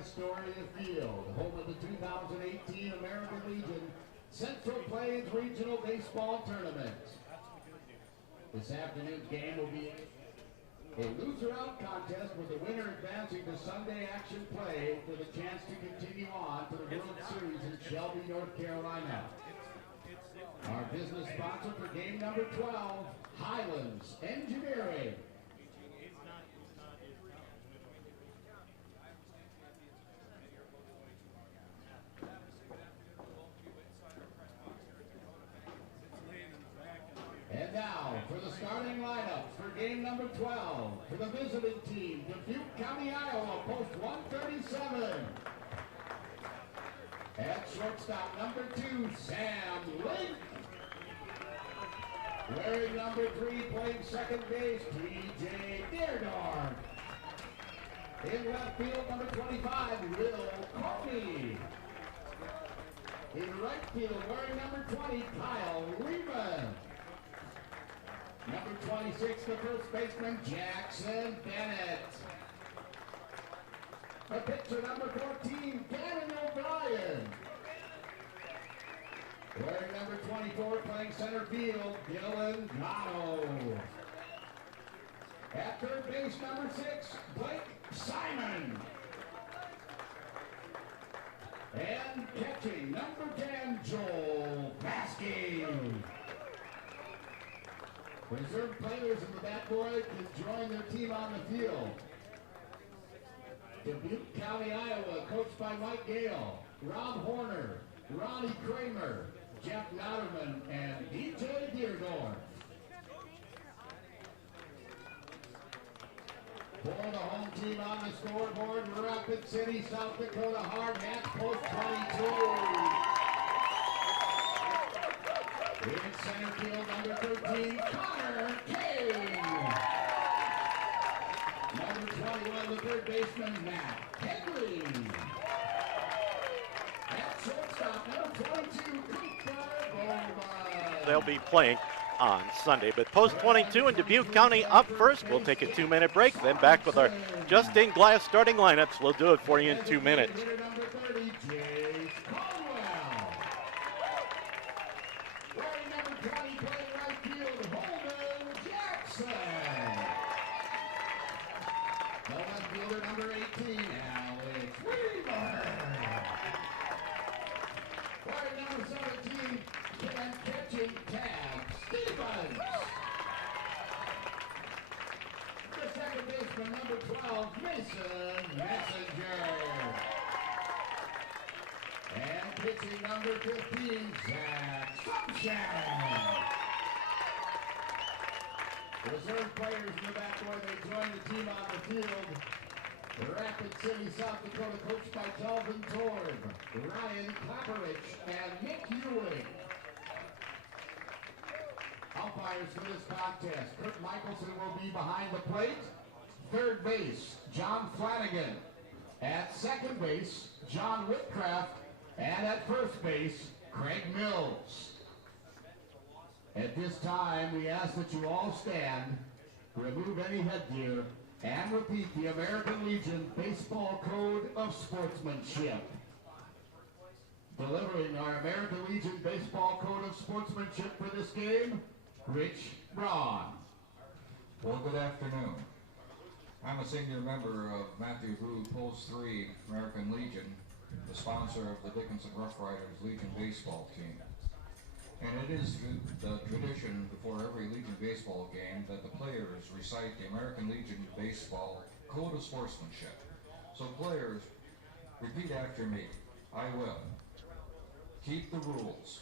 Astoria Field, home of the 2018 American Legion Central Plains Regional Baseball Tournament. This afternoon's game will be a loser-out contest with the winner advancing to Sunday action play with a chance to continue on to the World Series in Shelby, North Carolina. Our business sponsor for game number 12, Highlands Engineering. And now for the starting lineup for game number 12 for the visiting team, Dubuque County, Iowa, post 137. At shortstop, number 2, Sam Link. Wearing number 3, playing second base, T.J. Deardorn. In left field, number 25, Will Cody. In right field, wearing number 20, Kyle Lehman. Number 26, the first baseman, Jackson Bennett. The pitcher, number 14, Gavin O'Brien. Wearing number 24, playing center field, Dylan Gatto. At third base, number 6, Blake Simon. And catching, number 10, Joel Baskin. Reserve players in the back boy can join their team on the field. Dubuque County, Iowa, coached by Mike Gale, Rob Horner, Ronnie Kramer, Jeff Notterman, and D.J. Deardorn. For the home team on the scoreboard, Rapid City, South Dakota, Hard Hats, post 22. In center field, number 13, Connor Kane. Number 21, the third baseman, Matt Henry. At shortstop, number 22, Cooper Bowman. They'll be playing on Sunday, but post 22 in Dubuque County up first. We'll take a 2-minute break, then back with our just-in-glass starting lineups. We'll do it for you in 2 minutes. Number 30, Jace Caldwell. Wearing number 20, playing right field, Holden Jackson. The left fielder, number 18, Alex Weaver. Wearing number 17, and catching Tab Stevens. The second baseman, number 12, Mason Messenger. And pitching number 15, Zach Sunshine. Reserve players in the back door, they join the team on the field. Rapid City, South Dakota, coached by Calvin Torb, Ryan Clapperich, and Nick Ewing. Umpires for this contest, Kurt Michelson will be behind the plate. Third base, John Flanagan. At second base, John Whitcraft. And at first base, Craig Mills. At this time, we ask that you all stand, remove any headgear, and repeat the American Legion Baseball Code of Sportsmanship. Delivering our American Legion Baseball Code of Sportsmanship for this game, Rich Braun. Well, good afternoon. I'm a senior member of Matthew Blue Post 3 American Legion, the sponsor of the Dickinson Rough Riders Legion baseball team. And it is the tradition before every Legion baseball game that the players recite the American Legion Baseball Code of Sportsmanship. So players, repeat after me. I will. Keep the rules.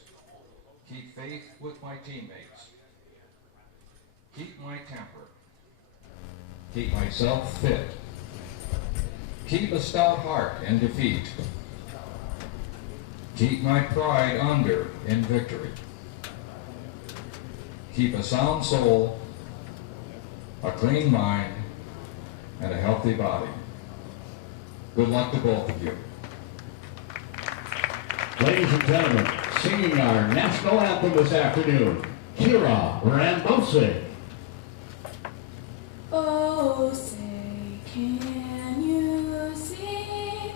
Keep faith with my teammates. Keep my temper. Keep myself fit. Keep a stout heart in defeat. Keep my pride under in victory. Keep a sound soul, a clean mind, and a healthy body. Good luck to both of you. Ladies and gentlemen, singing our national anthem this afternoon, Kira Rambose. Oh, say, can you see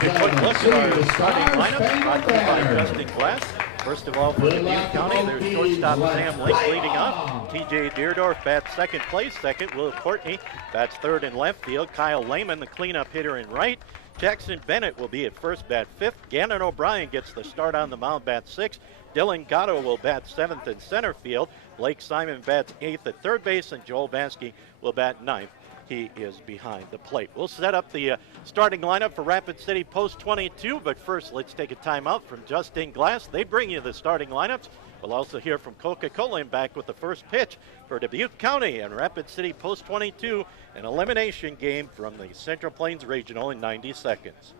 take a quick look at our starting lineup brought to you by Justin Glass. First of all, for Dubuque County, there's shortstop Sam Link leading off. TJ Deerdorf bats second place. Second, Will Courtney bats third in left field. Kyle Lehman, the cleanup hitter, in right. Jackson Bennett will be at first, bat fifth. Gannon O'Brien gets the start on the mound, bat sixth. Dylan Gatto will bat seventh in center field. Blake Simon bats eighth at third base, and Joel Bansky will bat ninth. He is behind the plate. We'll set up the starting lineup for Rapid City Post 22, but first let's take a timeout from Justin Glass. They bring you the starting lineups. We'll also hear from Coca-Cola and back with the first pitch for Dubuque County and Rapid City Post 22, an elimination game from the Central Plains Regional in 90 seconds.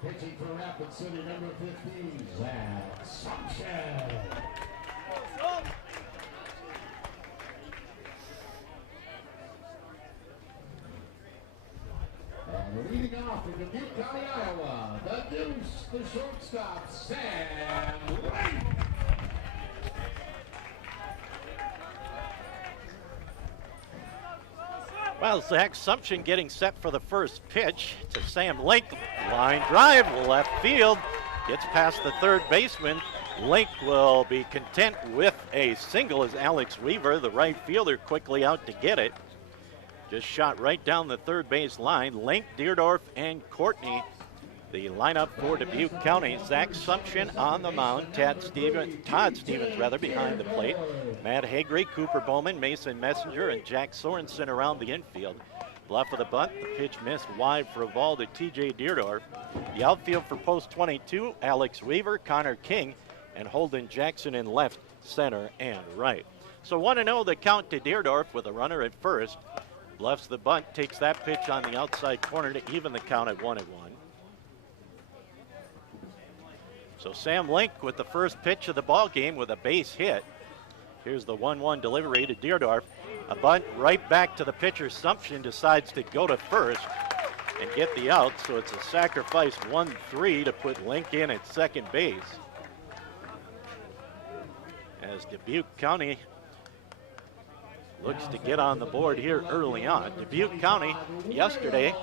Pitching for Rapid City, number 15, Zach Sumption. And leading off in Dubuque County, Iowa, the Deuce, the shortstop, Sam Lake. Well, Zach Sumption getting set for the first pitch to Sam Link. Line drive, left field. Gets past the third baseman. Link will be content with a single as Alex Weaver, the right fielder, quickly out to get it. Just shot right down the third base line. Link, Deerdorf, and Courtney. The lineup for Dubuque County. Zach Sumption on the mound. Todd Stevens behind the plate. Matt Hagery, Cooper Bowman, Mason Messenger, and Jack Sorensen around the infield. Bluff of the bunt. The pitch missed wide for a ball to TJ Deerdorf. The outfield for Post 22, Alex Weaver, Connor King, and Holden Jackson in left, center, and right. So 1-0 the count to Deerdorf with a runner at first. Bluffs the bunt, takes that pitch on the outside corner to even the count at 1-1. So Sam Link with the first pitch of the ball game with a base hit. Here's the 1-1 delivery to Deerdorf. A bunt right back to the pitcher. Sumption decides to go to first and get the out, so it's a sacrifice 1-3 to put Link in at second base. As Dubuque County looks to get on the board here early on. Dubuque County yesterday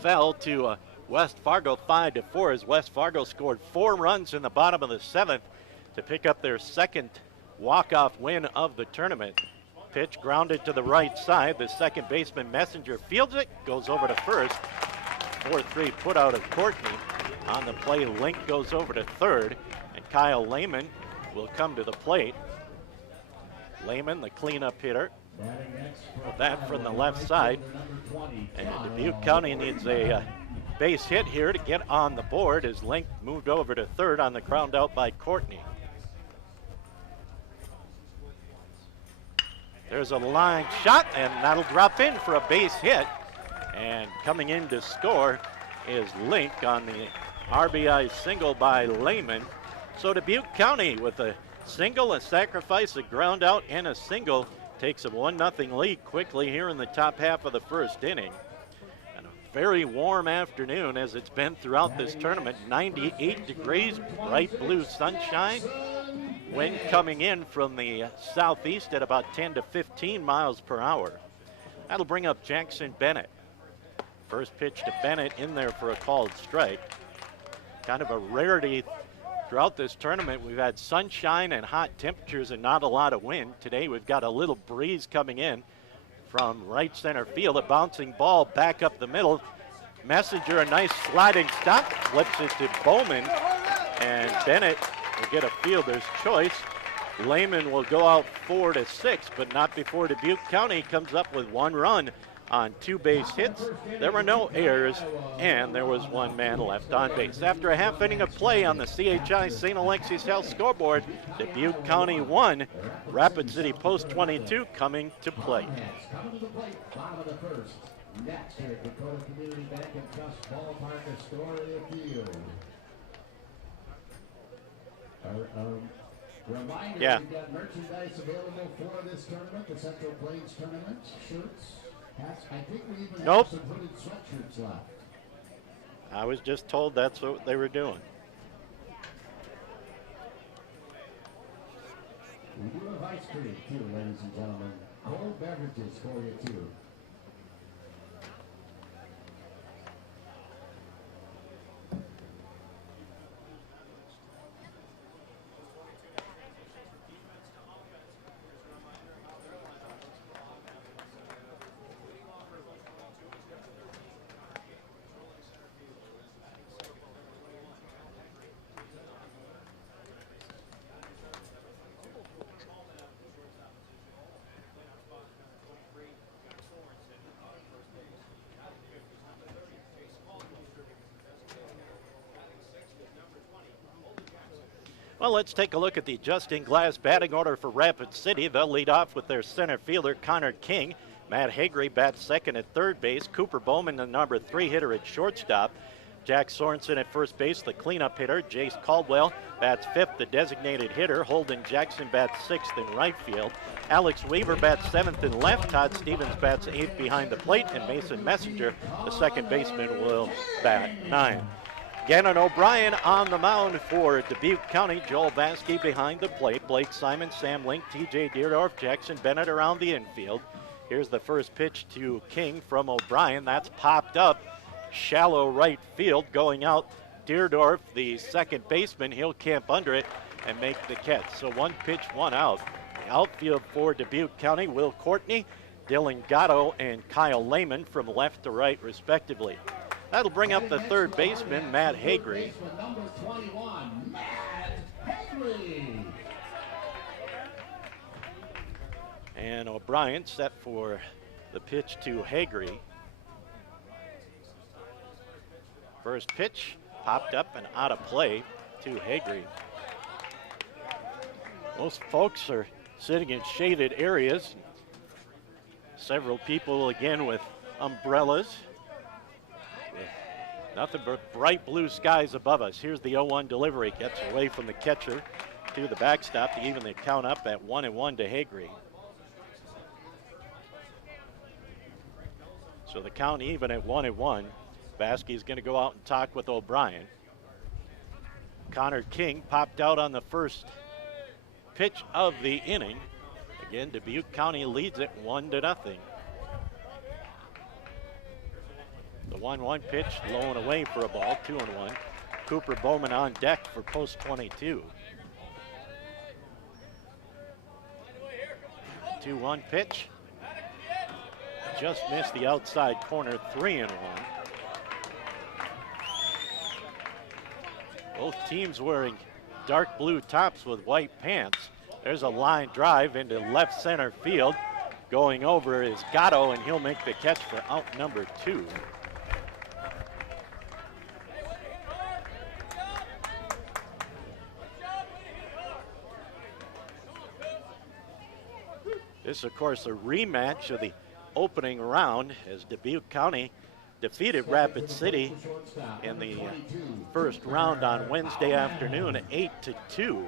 fell to West Fargo 5-4 as West Fargo scored 4 runs in the bottom of the 7th to pick up their second walk-off win of the tournament. Pitch grounded to the right side. The second baseman Messenger fields it, goes over to first. 4-3 put out of Courtney. On the play, Link goes over to third, and Kyle Lehman will come to the plate. Lehman, the cleanup hitter. That from the left side. And Dubuque County needs a base hit here to get on the board as Link moved over to third on the ground out by Courtney. There's a line shot, and that'll drop in for a base hit. And coming in to score is Link on the RBI single by Lehman. So Dubuque County with a single, a sacrifice, a ground out, and a single takes a 1-0 lead quickly here in the top half of the first inning. And a very warm afternoon as it's been throughout this tournament. 98 degrees, bright blue sunshine. Wind coming in from the southeast at about 10 to 15 miles per hour. That'll bring up Jackson Bennett. First pitch to Bennett in there for a called strike. Kind of a rarity throughout this tournament. We've had sunshine and hot temperatures and not a lot of wind. Today we've got a little breeze coming in from right center field. A bouncing ball back up the middle. Messenger, a nice sliding stop, flips it to Bowman, and Bennett will get a fielder's choice. Lehman will go out 4-6, but not before Dubuque County comes up with 1 run on 2 base hits. There were no errors, and there was 1 man left on base. After a half inning of play on the CHI St. Alexi's Health scoreboard, Dubuque County 1, Rapid City Post 22 coming to play. Coming to the plate, bottom of the first. Next here at Dakota Community Bank and Trust Ballpark, Astoria Field. Reminder, we've got merchandise available for this tournament, the Central Plains Tournament, shirts, hats. I think we even have some hooded sweatshirts left. I was just told that's what they were doing. We do have ice cream too, ladies and gentlemen. Cold beverages for you too. Well, let's take a look at the Justin Glass batting order for Rapid City. They'll lead off with their center fielder, Connor King. Matt Hagery bats second at third base. Cooper Bowman, the number 3 hitter at shortstop. Jack Sorensen at first base, the cleanup hitter. Jace Caldwell bats fifth, the designated hitter. Holden Jackson bats sixth in right field. Alex Weaver bats seventh in left. Todd Stevens bats eighth behind the plate. And Mason Messenger, the second baseman, will bat ninth. Gannon O'Brien on the mound for Dubuque County. Joel Vasky behind the plate. Blake Simon, Sam Link, TJ Deerdorf, Jackson Bennett around the infield. Here's the first pitch to King from O'Brien. That's popped up. Shallow right field going out. Deerdorf, the second baseman, he'll camp under it and make the catch. So 1 pitch, 1 out. The outfield for Dubuque County, Will Courtney, Dylan Gatto, and Kyle Lehman from left to right respectively. That'll bring up the third baseman, Matt Hagery. Number 21, Matt Hagery. And O'Brien set for the pitch to Hagery. First pitch popped up and out of play to Hagery. Most folks are sitting in shaded areas. Several people again with umbrellas. Nothing but bright blue skies above us. Here's the 0-1 delivery. Gets away from the catcher to the backstop to even the count up at 1-1 to Hagery. So the count even at 1-1. Vasky's going to go out and talk with O'Brien. Connor King popped out on the first pitch of the inning. Again, Dubuque County leads it 1-0. The 1-1 pitch, low and away for a ball, 2-1. Cooper Bowman on deck for post 22. 2-1 pitch. Just missed the outside corner, 3-1. Both teams wearing dark blue tops with white pants. There's a line drive into left center field. Going over is Gatto, and he'll make the catch for out number 2. This, of course, a rematch of the opening round as Dubuque County defeated Rapid City in the first round on Wednesday afternoon at 8-2.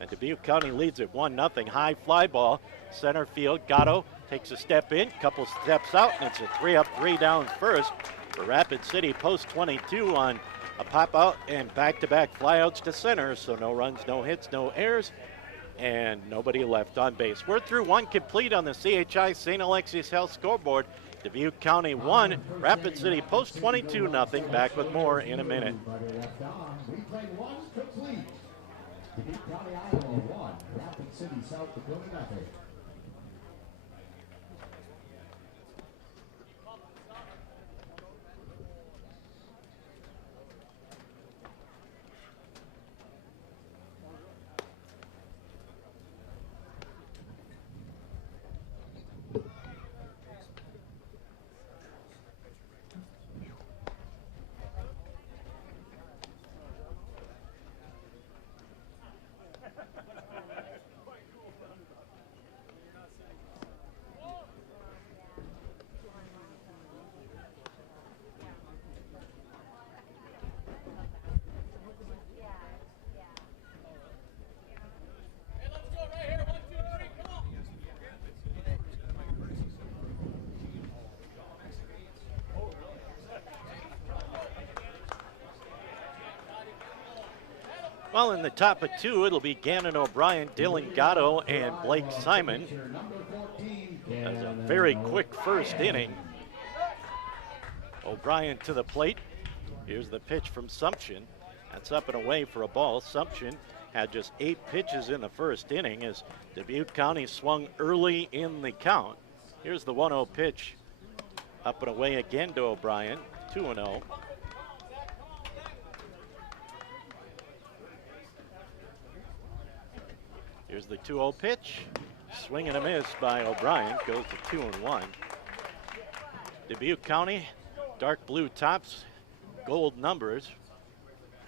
And Dubuque County leads at 1-0. High fly ball, center field. Gatto takes a step in, couple steps out, and it's a 3-up, 3-down first for Rapid City post 22 on a pop out and back-to-back flyouts to center. So no runs, no hits, no errors, and nobody left on base. We're through 1 complete on the CHI St. Alexi's Health scoreboard. Dubuque County 1, Rapid City post 22-0. Back with more in a minute. We played 1 complete. Dubuque County, Iowa 1, Rapid City, South Dakota 0. Well, in the top of 2, it'll be Gannon O'Brien, Dylan Gatto, and Blake Simon. That's a very quick first inning. O'Brien to the plate. Here's the pitch from Sumption. That's up and away for a ball. Sumption had just 8 pitches in the first inning as Dubuque County swung early in the count. Here's the 1-0 pitch. Up and away again to O'Brien, 2-0. Here's the 2-0 pitch. Swing and a miss by O'Brien. Goes to 2-1. Dubuque County, dark blue tops, gold numbers.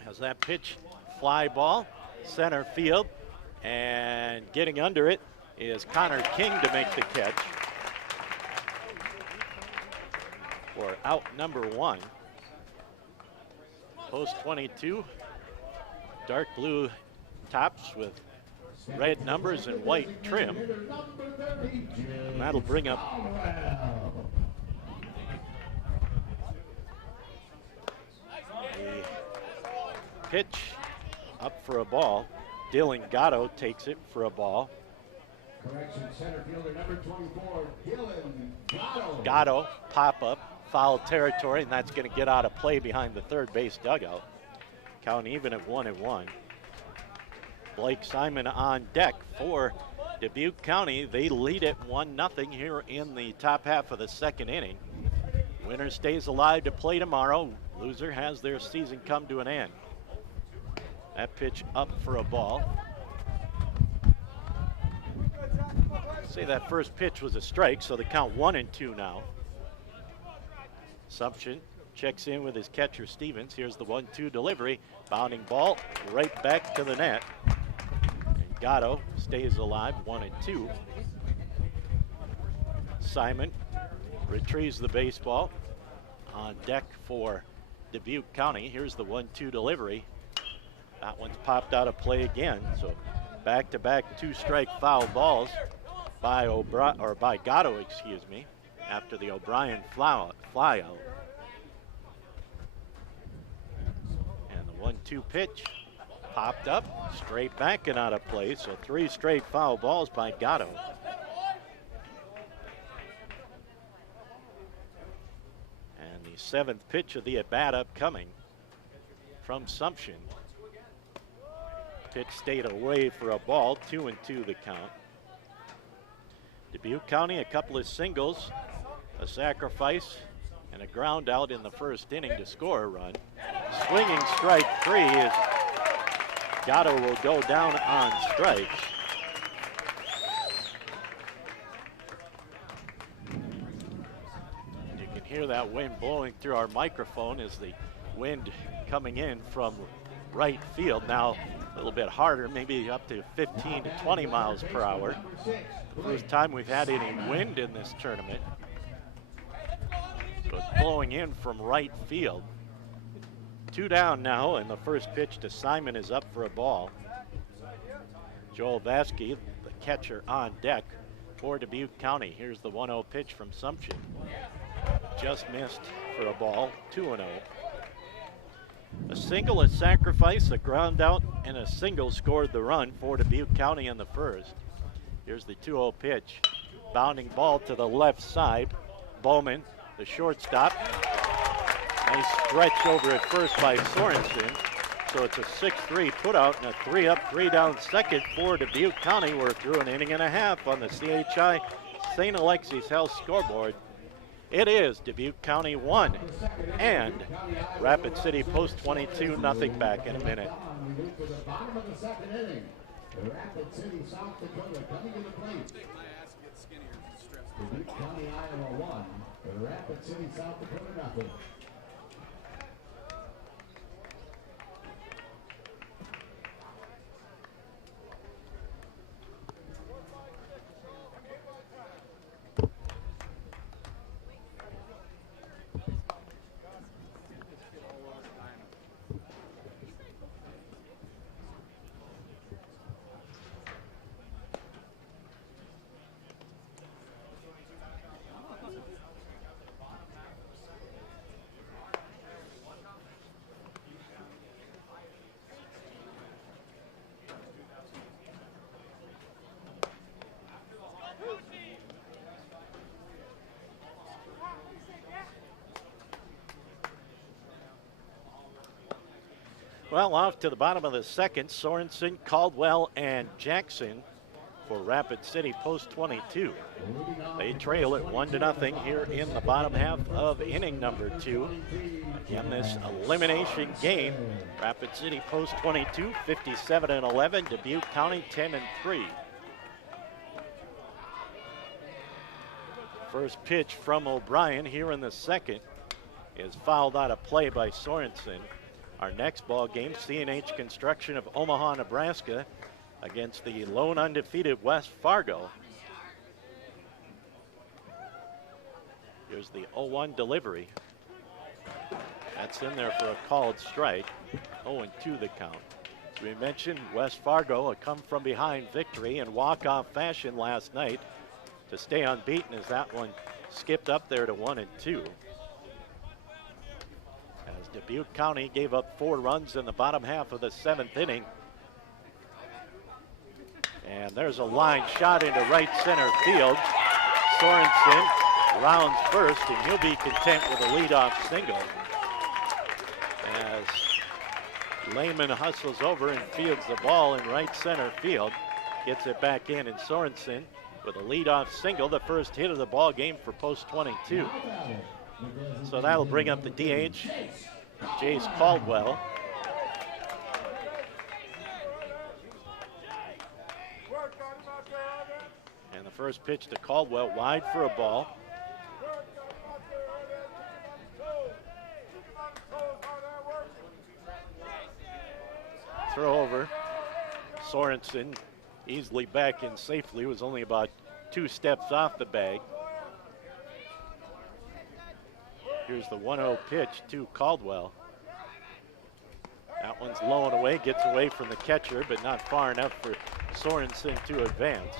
Has that pitch, fly ball, center field. And getting under it is Connor King to make the catch for out number 1. Post 22, dark blue tops with red numbers and white trim. And that'll bring up a pitch up for a ball. Dylan Gatto takes it for a ball. Correction, center fielder number 24, Dylan Gatto. Gatto, pop up, foul territory, and that's going to get out of play behind the third base dugout. Count even at 1-1. Blake Simon on deck for Dubuque County. They lead it 1-0 here in the top half of the second inning. Winner stays alive to play tomorrow. Loser has their season come to an end. That pitch up for a ball. Say that first pitch was a strike, so the count 1-2 now. Sumption checks in with his catcher Stevens. Here's the 1-2 delivery. Bounding ball right back to the net. Gatto stays alive, 1-2. Simon retrieves the baseball on deck for Dubuque County. Here's the 1-2 delivery. That one's popped out of play again. So back-to-back 2-strike foul balls by Gatto, excuse me, after the O'Brien fly out. And the 1-2 pitch. Popped up, straight back and out of play. So 3 straight foul balls by Gatto. And the 7th pitch of the at-bat upcoming from Sumption. Pitch stayed away for a ball, 2-2 the count. Dubuque County, a couple of singles, a sacrifice, and a ground out in the first inning to score a run. Swinging strike 3 is Gatto will go down on strikes. You can hear that wind blowing through our microphone as the wind coming in from right field. Now a little bit harder, maybe up to 15 to 20 miles per hour. The first time we've had any wind in this tournament. So it's blowing in from right field. 2 down now, and the first pitch to Simon is up for a ball. Joel Vasky, the catcher, on deck for Dubuque County. Here's the 1-0 pitch from Sumption. Just missed for a ball, 2-0. A single, a sacrifice, a ground out, and a single scored the run for Dubuque County in the first. Here's the 2-0 pitch. Bounding ball to the left side. Bowman, the shortstop. Nice stretch over at first by Sorensen. So it's a 6-3 putout and a 3-up, 3-down second for Dubuque County. We're through an inning and a half on the CHI St. Alexis Health scoreboard. It is Dubuque County 1 and Rapid City Post 22, nothing back in a minute. We move to the bottom of the second inning. Rapid City, South Dakota coming to the plate. Dubuque County, Iowa 1. Rapid City, South Dakota nothing. Well, off to the bottom of the second, Sorensen, Caldwell, and Jackson for Rapid City post 22. They trail it 1-0 here in the bottom half of inning number 2. Again, this elimination game, Rapid City post 22, 57-11, Dubuque County 10-3. First pitch from O'Brien here in the second is fouled out of play by Sorensen. Our next ball game, C&H Construction of Omaha, Nebraska against the lone undefeated West Fargo. Here's the 0-1 delivery. That's in there for a called strike. 0-2 the count. As we mentioned, West Fargo a come-from-behind victory in walk-off fashion last night to stay unbeaten as that one skipped up there to 1-2. As Dubuque County gave up 4 runs in the bottom half of the 7th inning. And there's a line shot into right center field. Sorensen rounds first, and he'll be content with a leadoff single. As Lehman hustles over and fields the ball in right center field, gets it back in, and Sorensen with a leadoff single, the first hit of the ball game for post 22. So that'll bring up the DH, Jace Caldwell. And the first pitch to Caldwell, wide for a ball. Throw over. Sorensen easily back in safely, was only about 2 steps off the bag. Here's the 1-0 pitch to Caldwell. That one's low and away, gets away from the catcher, but not far enough for Sorensen to advance.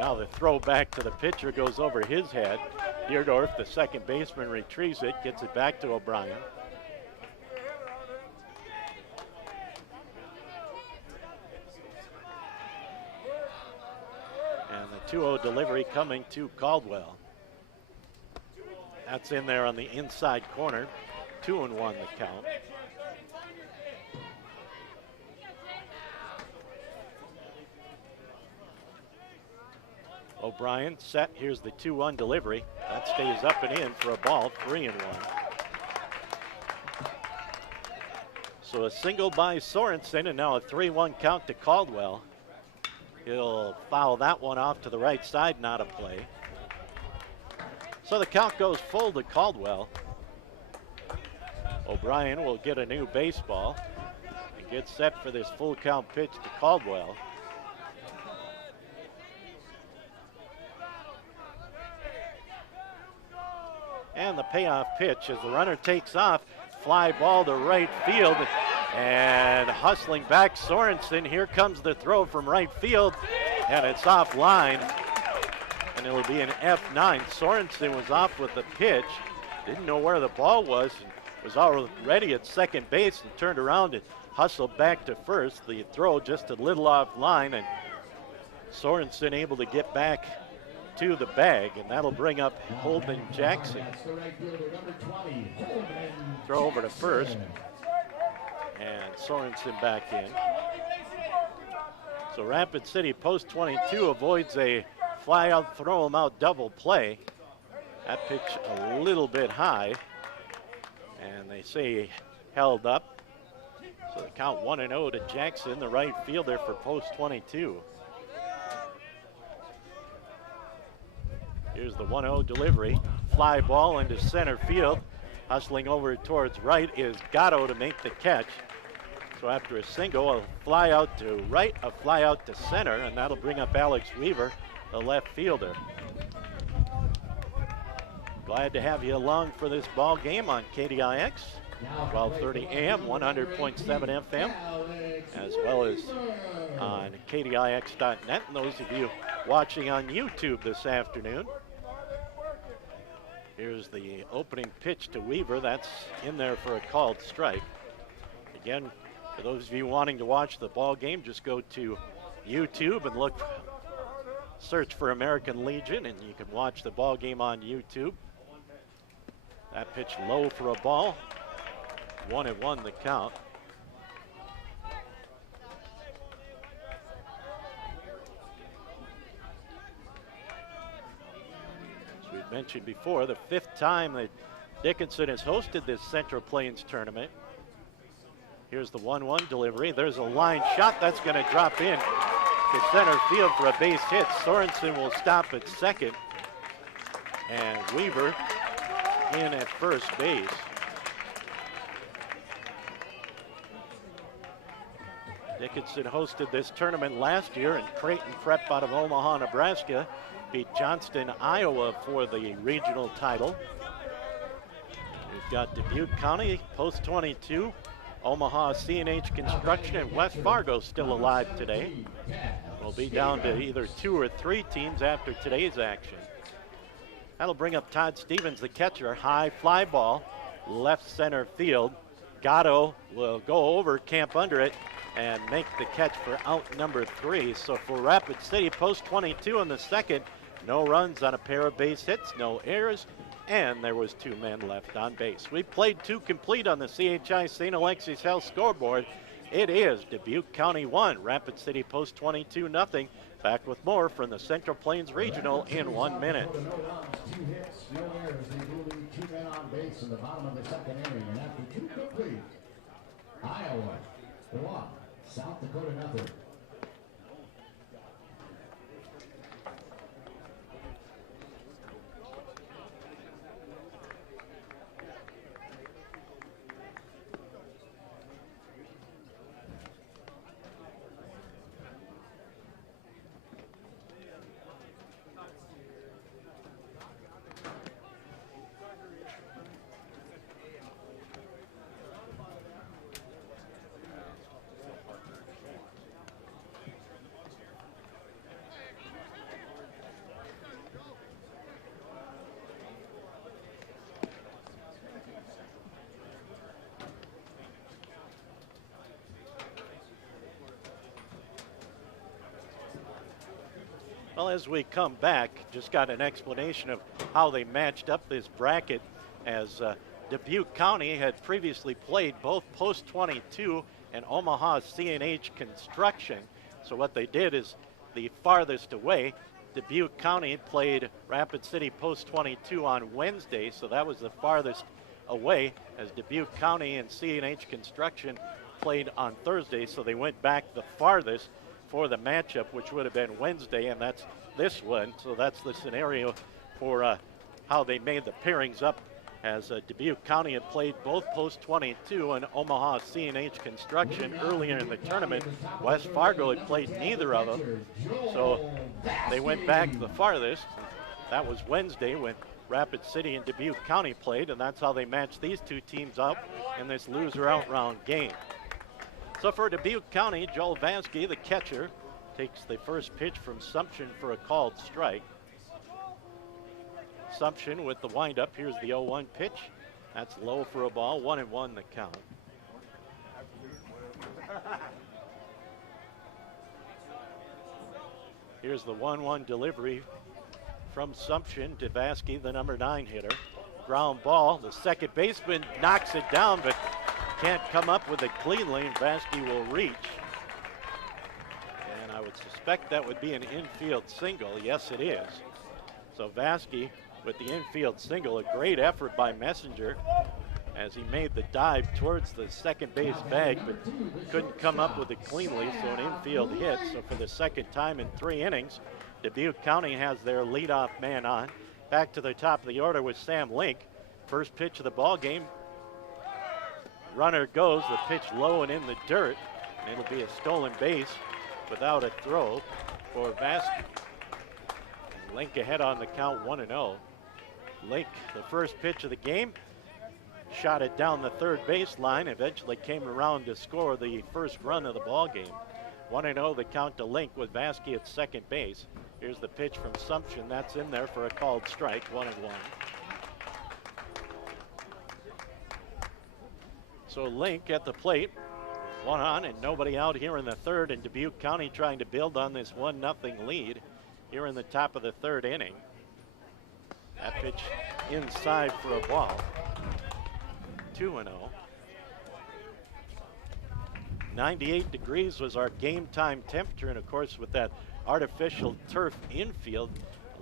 Now the throw back to the pitcher goes over his head. Deerdorf, the second baseman, retrieves it, gets it back to O'Brien. And the 2-0 delivery coming to Caldwell. That's in there on the inside corner. 2-1 the count. O'Brien set. Here's the 2-1 delivery. That stays up and in for a ball, 3-1. So a single by Sorensen, and now a 3-1 count to Caldwell. He'll foul that one off to the right side, not a play. So the count goes full to Caldwell. O'Brien will get a new baseball and get set for this full count pitch to Caldwell. And the payoff pitch as the runner takes off. Fly ball to right field. And hustling back Sorensen. Here comes the throw from right field. And it's offline. And it will be an F9. Sorensen was off with the pitch. Didn't know where the ball was. Was already at second base and turned around and hustled back to first. The throw just a little offline. And Sorensen able to get back to the bag, and that'll bring up Holden Jackson. Throw over to first, and Sorensen back in. So Rapid City post 22 avoids a fly out, throw him out double play. That pitch a little bit high, and they say held up. So the count 1-0 to Jackson, the right fielder for post 22. Here's the 1-0 delivery. Fly ball into center field. Hustling over towards right is Gatto to make the catch. So after a single, a fly out to right, a fly out to center, and that'll bring up Alex Weaver, the left fielder. Glad to have you along for this ball game on KDIX, 1230 AM, 100.7 FM, as well as on KDIX.net. And those of you watching on YouTube this afternoon. Here's the opening pitch to Weaver. That's in there for a called strike. Again, for those of you wanting to watch the ball game, just go to YouTube and search for American Legion, and you can watch the ball game on YouTube. That pitch low for a ball. 1-1 the count. mentioned before, the 5th time that Dickinson has hosted this Central Plains tournament. Here's the 1-1 delivery. There's a line shot that's going to drop in to center field for a base hit. Sorensen will stop at second, and Weaver in at first base. Dickinson hosted this tournament last year, and Creighton Prep out of Omaha, Nebraska beat Johnston, Iowa for the regional title. We've got Dubuque County, Post 22, Omaha C&H Construction, and West Fargo still alive today. We'll be down to either 2 or 3 teams after today's action. That'll bring up Todd Stevens, the catcher. High fly ball, left center field. Gatto will go over, camp under it, and make the catch for out number 3. So for Rapid City, Post 22 in the second, no runs on a pair of base hits, no errors, and there was 2 men left on base. We played 2 complete on the CHI St. Alexi's Health scoreboard. It is Dubuque County 1, Rapid City Post 22 0. Back with more from the Central Plains Regional in 1 minute. No runs, 2 hits, no errors, including 2 men on base in the bottom of the second inning. And after 2 complete, Iowa 1, South Dakota 0. Well, as we come back, just got an explanation of how they matched up this bracket, as Dubuque County had previously played both Post 22 and Omaha C&H Construction. So what they did is the farthest away, Dubuque County played Rapid City Post 22 on Wednesday, so that was the farthest away, as Dubuque County and C&H Construction played on Thursday, so they went back the farthest for the matchup, which would have been Wednesday, and that's this one. So that's the scenario for how they made the pairings up, as Dubuque County had played both Post 22 and Omaha C&H Construction earlier in the tournament. West Fargo had played neither of them, so they went back the farthest. That was Wednesday when Rapid City and Dubuque County played, and that's how they matched these 2 teams up in this loser-out round game. So for Dubuque County, Joel Vansky, the catcher, takes the first pitch from Sumption for a called strike. Sumption with the windup. Here's the 0-1 pitch. That's low for a ball. 1-1 the count. Here's the 1-1 delivery from Sumption to Vansky, the number 9 hitter. Ground ball. The second baseman knocks it down, but can't come up with it cleanly, and Vansky will reach. And I would suspect that would be an infield single. Yes, it is. So Vansky with the infield single, a great effort by Messenger as he made the dive towards the second base bag, but couldn't come up with it cleanly, so an infield hit. So for the second time in 3 innings, Dubuque County has their leadoff man on. Back to the top of the order with Sam Link. First pitch of the ball game. Runner goes, the pitch low and in the dirt, and it'll be a stolen base without a throw for Vansky. Link ahead on the count, 1-0. Link, the first pitch of the game, shot it down the third baseline, eventually came around to score the first run of the ball game. 1-0 the count to Link with Vansky at second base. Here's the pitch from Sumption, that's in there for a called strike, 1-1. So Link at the plate, 1 on and nobody out here in the third, and Dubuque County trying to build on this 1-0 lead here in the top of the third inning. That pitch inside for a ball. 2-0. 98 degrees was our game time temperature, and of course with that artificial turf infield,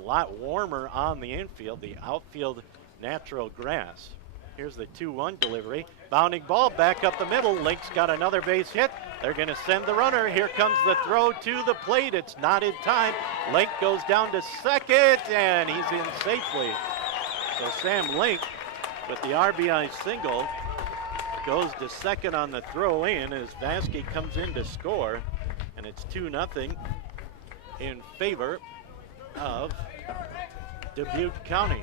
A lot warmer on the infield, the outfield natural grass. Here's the 2-1 delivery. Bounding ball back up the middle. Link's got another base hit. They're going to send the runner. Here comes the throw to the plate. It's not in time. Link goes down to second, and he's in safely. So Sam Link with the RBI single goes to second on the throw in as Vasky comes in to score, and it's 2-0 in favor of Dubuque County.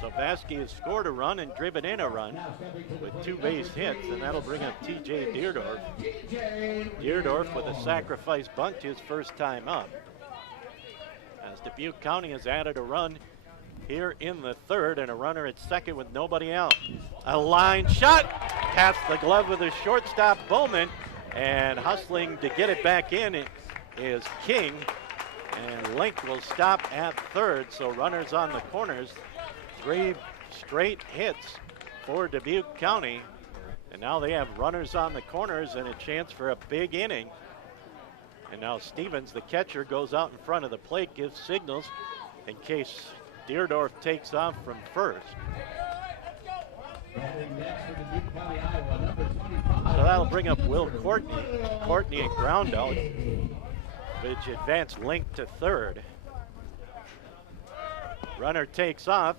So Vasky has scored a run and driven in a run with 2 base hits, and that'll bring up TJ Deerdorf. Deerdorf with a sacrifice bunt, his first time up. As Dubuque County has added a run here in the third, and a runner at second with nobody out. A line shot past the glove of the shortstop Bowman, and hustling to get it back in is King, and Link will stop at third. So runners on the corners. 3 straight hits for Dubuque County, and now they have runners on the corners and a chance for a big inning. And now Stevens, the catcher, goes out in front of the plate, gives signals in case Deerdorf takes off from first. So that'll bring up Will Courtney. Courtney and ground out, which advanced Link to third. Runner takes off,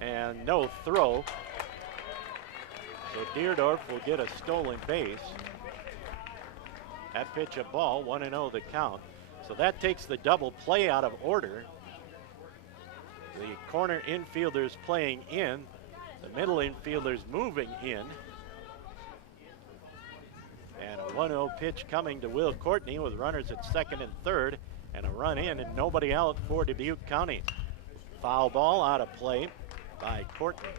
and no throw. So Deerdorf will get a stolen base. That pitch a ball, 1-0 the count. So that takes the double play out of order. The corner infielders playing in, the middle infielders moving in. And a 1-0 pitch coming to Will Courtney with runners at second and third, and a run in and nobody out for Dubuque County. Foul ball out of play by Courtney.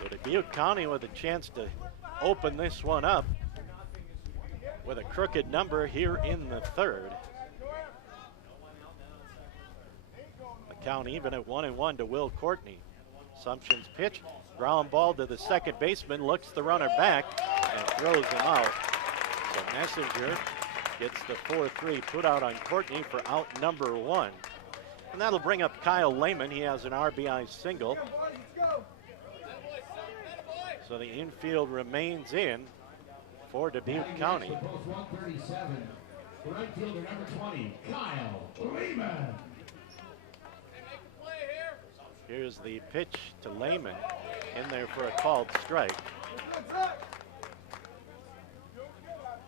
So Dubuque County with a chance to open this one up with a crooked number here in the third. The count even at 1-1 to Will Courtney. Assumption's pitch, ground ball to the second baseman, looks the runner back and throws him out. So Messenger gets the 4-3 put out on Courtney for out number 1. And that'll bring up Kyle Lehman. He has an RBI single. So the infield remains in for Dubuque County. Right fielder number 20, Kyle Lehman. Here's the pitch to Lehman, in there for a called strike.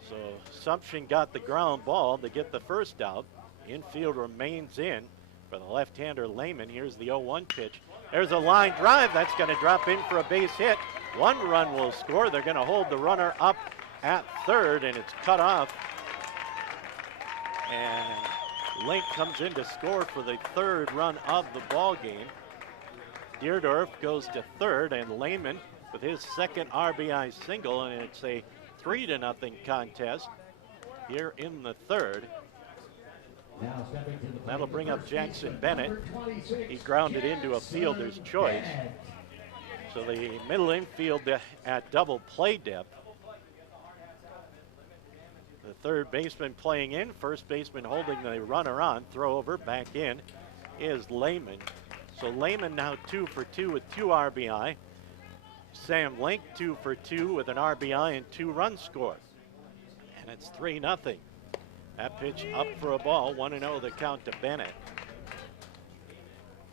So Assumption got the ground ball to get the first out. Infield remains in for the left-hander Lehman. Here's the 0-1 pitch. There's a line drive. That's going to drop in for a base hit. 1 run will score. They're going to hold the runner up at third, and it's cut off. And Link comes in to score for the 3rd run of the ball game. Deerdorf goes to third, and Lehman with his 2nd RBI single, and it's a 3-0 contest here in the third. That'll bring up Jackson Bennett. He grounded into a fielder's choice. So the middle infield at double play depth. The third baseman playing in, first baseman holding the runner on. Throw over, back in is Lehman. So Lehman now 2 for 2 with 2 RBI. Sam Link 2 for 2 with an RBI and 2 runs scored. And it's 3-0. That pitch up for a ball, 1-0 the count to Bennett.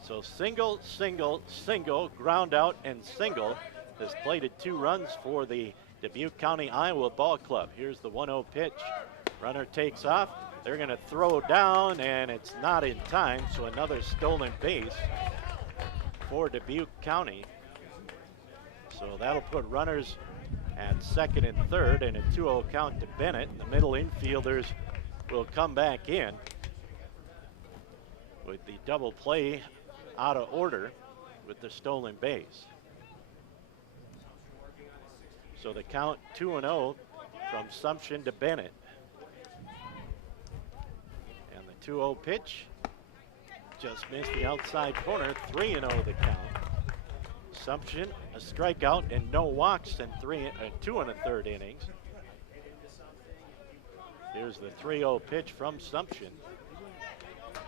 So single, single, single, ground out and single has plated 2 runs for the Dubuque County Iowa Ball Club. Here's the 1-0 pitch. Runner takes off. They're going to throw down, and it's not in time, so another stolen base for Dubuque County. So that'll put runners at second and third, and a 2-0 count to Bennett. The middle infielders will come back in with the double play out of order with the stolen base. So the count 2-0 from Sumption to Bennett. And the 2-0 pitch just missed the outside corner, 3-0 the count. Sumption, a strikeout and no walks in 2 1/3 innings. Here's the 3-0 pitch from Sumption.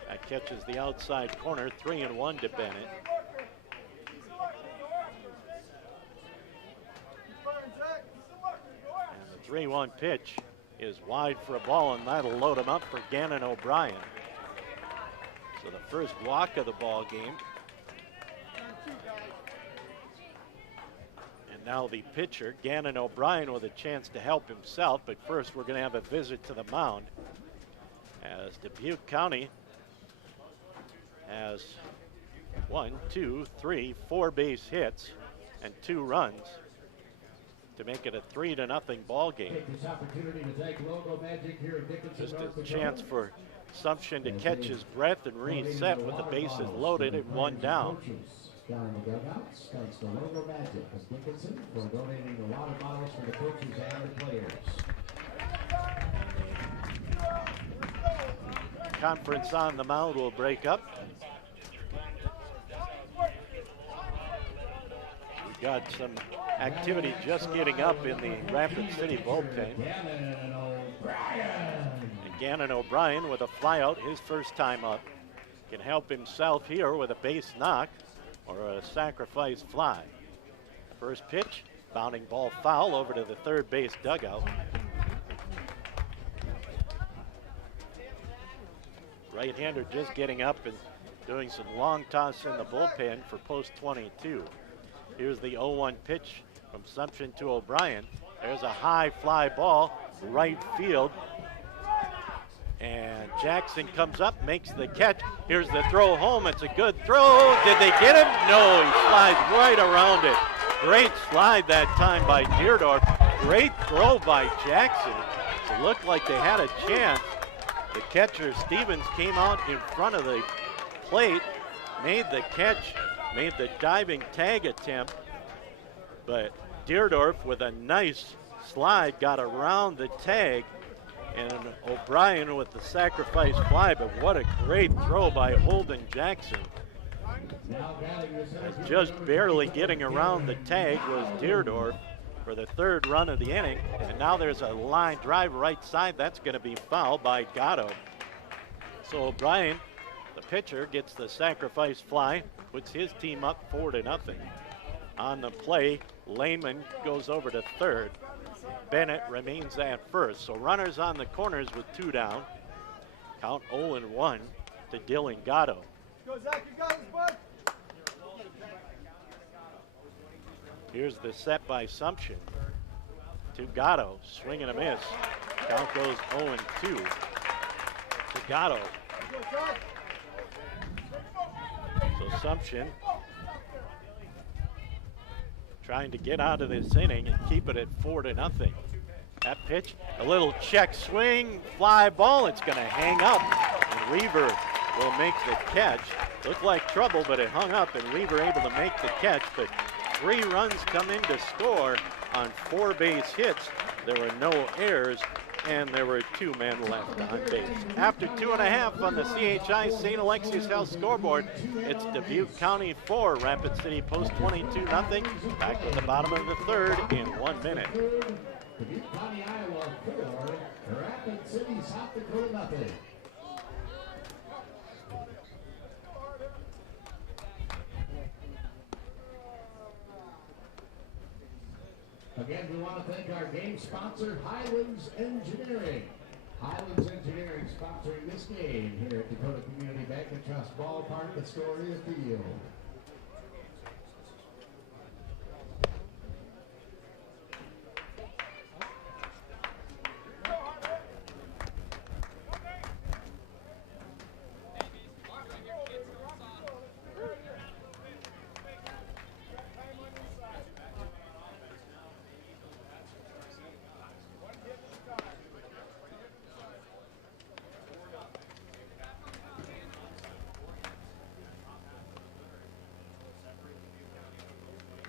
That catches the outside corner, 3-1 to Bennett. And the 3-1 pitch is wide for a ball, and that'll load him up for Gannon O'Brien. So the first walk of the ball game. And now the pitcher, Gannon O'Brien, with a chance to help himself, but first we're going to have a visit to the mound as Dubuque County has 4 base hits and 2 runs to make it a 3-0 ball game. Just a chance for Sumption to catch his breath and reset with the bases loaded and 1 down. Down in the dugouts, thanks to Logo Magic of Dickinson for donating the water bottles for the coaches and the players. Conference on the mound will break up. We've got some activity just getting up in the Rapid City bullpen. And Gannon O'Brien with a flyout, his first time up, can help himself here with a base knock or a sacrifice fly. First pitch, bounding ball foul over to the third base dugout. Right-hander just getting up and doing some long toss in the bullpen for post 22. Here's the 0-1 pitch from Sumption to O'Brien. There's a high fly ball, right field. And Jackson comes up, makes the catch. Here's the throw home. It's a good throw. Did they get him? No, he slides right around it. Great slide that time by Deerdorf. Great throw by Jackson. It looked like they had a chance. The catcher, Stevens, came out in front of the plate, made the catch, made the diving tag attempt. But Deerdorf, with a nice slide, got around the tag. And O'Brien with the sacrifice fly, but what a great throw by Holden Jackson. Just barely getting around the tag was Deerdorf for the third run of the inning. And now there's a line drive right side. That's going to be fouled by Gatto. So O'Brien, the pitcher, gets the sacrifice fly, puts his team up 4-0. On the play, Lehman goes over to third. Bennett remains at first. So runners on the corners with 2 down. Count 0-1 to Dylan Gatto. Go, Zach, you got this, bud. Here's the set by Sumption. To Gatto, swing and a miss. Count goes 0-2 to Gatto. So Sumption trying to get out of this inning and keep it at 4-0. That pitch, a little check swing, fly ball, it's going to hang up, and Weaver will make the catch. Looked like trouble, but it hung up, and Weaver able to make the catch, but 3 runs come in to score on 4 base hits. There were no errors, and there were 2 men left on base. After 2.5 on the CHI St. Alexius Health scoreboard, it's Dubuque County 4, Rapid City Post 22-0. Back to the bottom of the third in 1 minute. Dubuque County, Iowa 4, Rapid City, South Dakota 0. Again, we want to thank our game sponsor, Highlands Engineering. Highlands Engineering sponsoring this game here at Dakota Community Bank and Trust Ballpark at Astoria Field.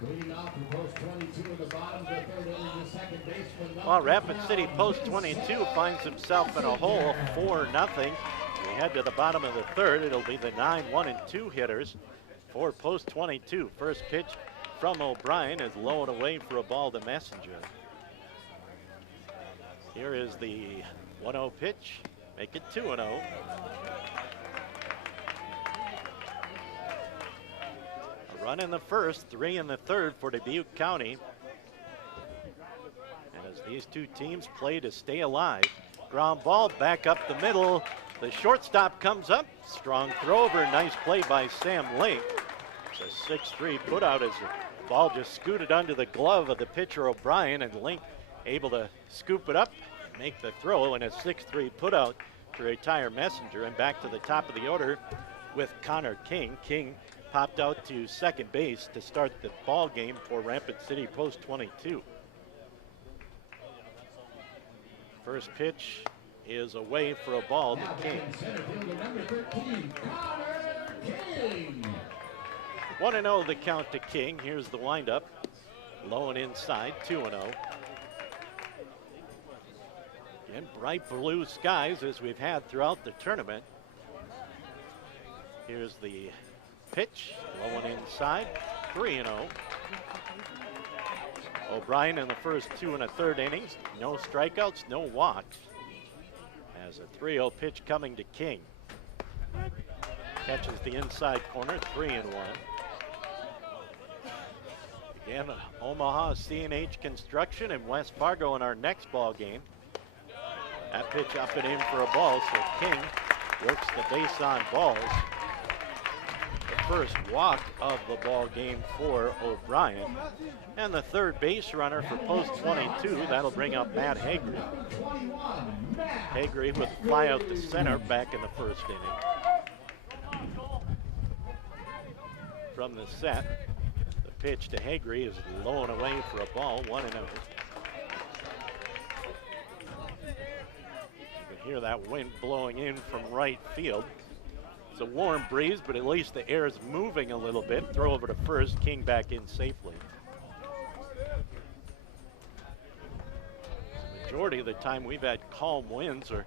Leading off from post 22 in the bottom of the third inning, the second baseman. Well, Rapid City post 22 finds himself in a hole, 4-0. We head to the bottom of the third. It'll be the 9-1 and 2 hitters for post 22. First pitch from O'Brien is low and away for a ball to Messenger. Here is the 1-0 pitch. Make it 2-0. Run in the first, 3 in the third for Dubuque County. And as these two teams play to stay alive, ground ball back up the middle. The shortstop comes up, strong throw over, nice play by Sam Link. It's a 6-3 put out as the ball just scooted under the glove of the pitcher O'Brien, and Link able to scoop it up, make the throw, and a 6-3 put out to retire Messenger. And back to the top of the order with Connor King. King popped out to second base to start the ball game for Rapid City Post 22. First pitch is away for a ball to King. 1-0 the count to King. Here's the windup. Low and inside, 2-0. And bright blue skies as we've had throughout the tournament. Here's the pitch, low and inside, 3-0. O'Brien in the first 2 1/3 innings, no strikeouts, no walks. As a 3-0 pitch coming to King. Catches the inside corner, 3-1. Again, Omaha CNH Construction and West Fargo in our next ball game. That pitch up and in for a ball, so King works the base on balls. The first walk of the ball game for O'Brien. And the third base runner for Post 22, that'll bring up Matt Hagry. Hagry with a fly out to center back in the first inning. From the set, the pitch to Hagry is low and away for a ball, 1-0. You can hear that wind blowing in from right field. It's a warm breeze, but at least the air is moving a little bit. Throw over to first, King back in safely. The majority of the time we've had calm winds, or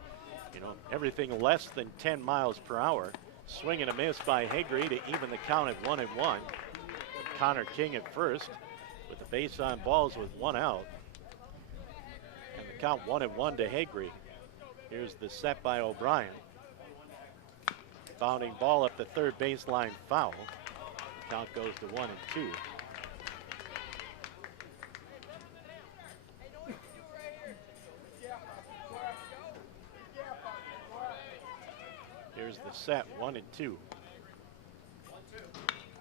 everything less than 10 miles per hour. Swing and a miss by Hagry to even the count at 1-1. Connor King at first with the base on balls with 1 out. And the count 1-1 to Hagry. Here's the set by O'Brien. Bounding ball up the third baseline, foul. The count goes to 1-2. Here's the set, 1-2.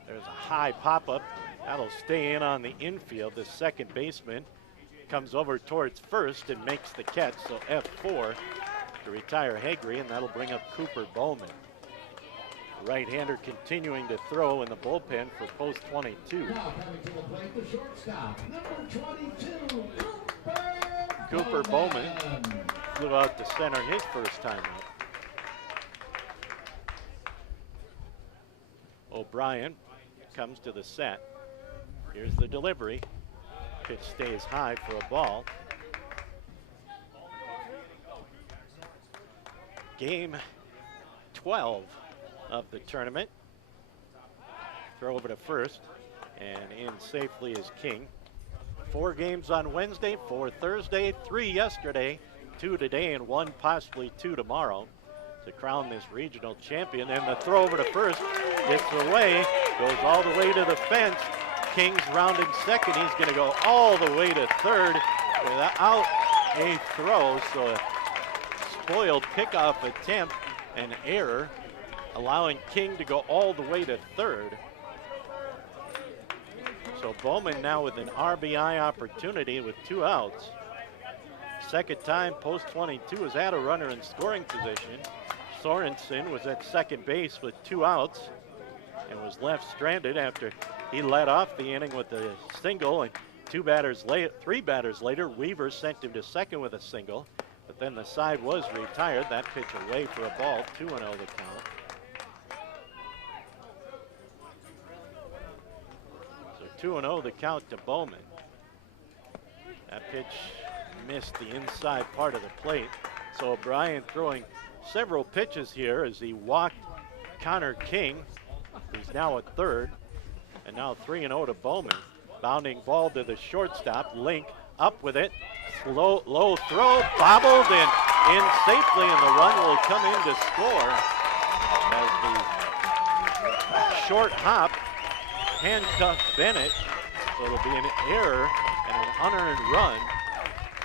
There's a high pop-up. That'll stay in on the infield. The second baseman comes over towards first and makes the catch, so F4 to retire Hagry, and that'll bring up Cooper Bowman. The right-hander continuing to throw in the bullpen for Post 22. Now coming to the plate, the shortstop, number 22, Cooper Bowman flew out to center his first time up. O'Brien comes to the set. Here's the delivery. Pitch stays high for a ball. Game 12 of the tournament. Throw over to first, and in safely is King. 4 games on Wednesday, 4 Thursday, 3 yesterday, 2 today, and 1 possibly 2 tomorrow to crown this regional champion. And the throw over to first gets away, goes all the way to the fence. King's rounding second. He's going to go all the way to third without a throw. So a spoiled pickoff attempt, an error, allowing King to go all the way to third. So Bowman now with an RBI opportunity with 2 outs. Second time Post 22 has had a runner in scoring position. Sorensen was at second base with 2 outs and was left stranded after he led off the inning with a single, and 3 batters later, Weaver sent him to second with a single, but then the side was retired. That pitch away for a ball, 2-0 the count. So 2-0 the count to Bowman. That pitch missed the inside part of the plate. So O'Brien throwing several pitches here as he walked Connor King, who's now at third, and now 3-0 to Bowman. Bounding ball to the shortstop. Link up with it. Low throw, bobbled and in safely, and the run will come in to score as the short hop handcuffed Bennett, so it'll be an error and an unearned run.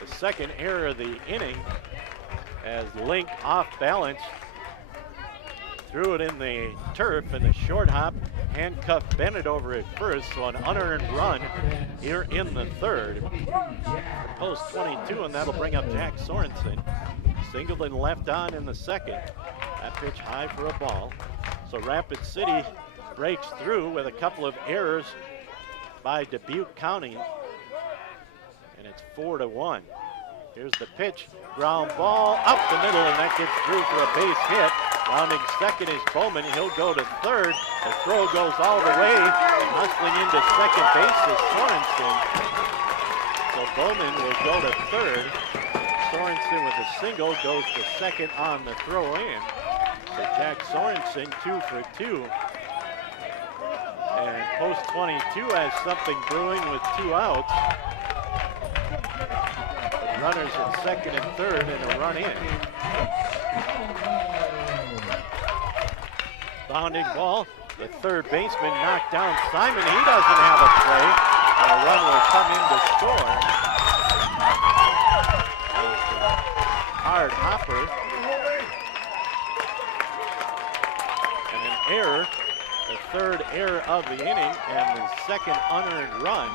The second error of the inning as Link off balance threw it in the turf and the short hop handcuffed Bennett over at first, so an unearned run here in the third. Post 22, and that'll bring up Jack Sorensen. Singleton left on in the second. That pitch high for a ball. So Rapid City breaks through with a couple of errors by Dubuque County, and it's 4-1. Here's the pitch, ground ball up the middle, and that gets through for a base hit. Rounding second is Bowman. He'll go to third. The throw goes all the way, and hustling into second base is Sorensen. So Bowman will go to third. Sorensen with a single goes to second on the throw in. So Jack Sorensen 2 for 2. And Post 22 has something brewing with 2 outs. Runners at second and third and a run in. Bounding ball, the third baseman knocked down Simon. He doesn't have a play. And a run will come in to score. Hard hopper. And an error, the third error of the inning and the second unearned run.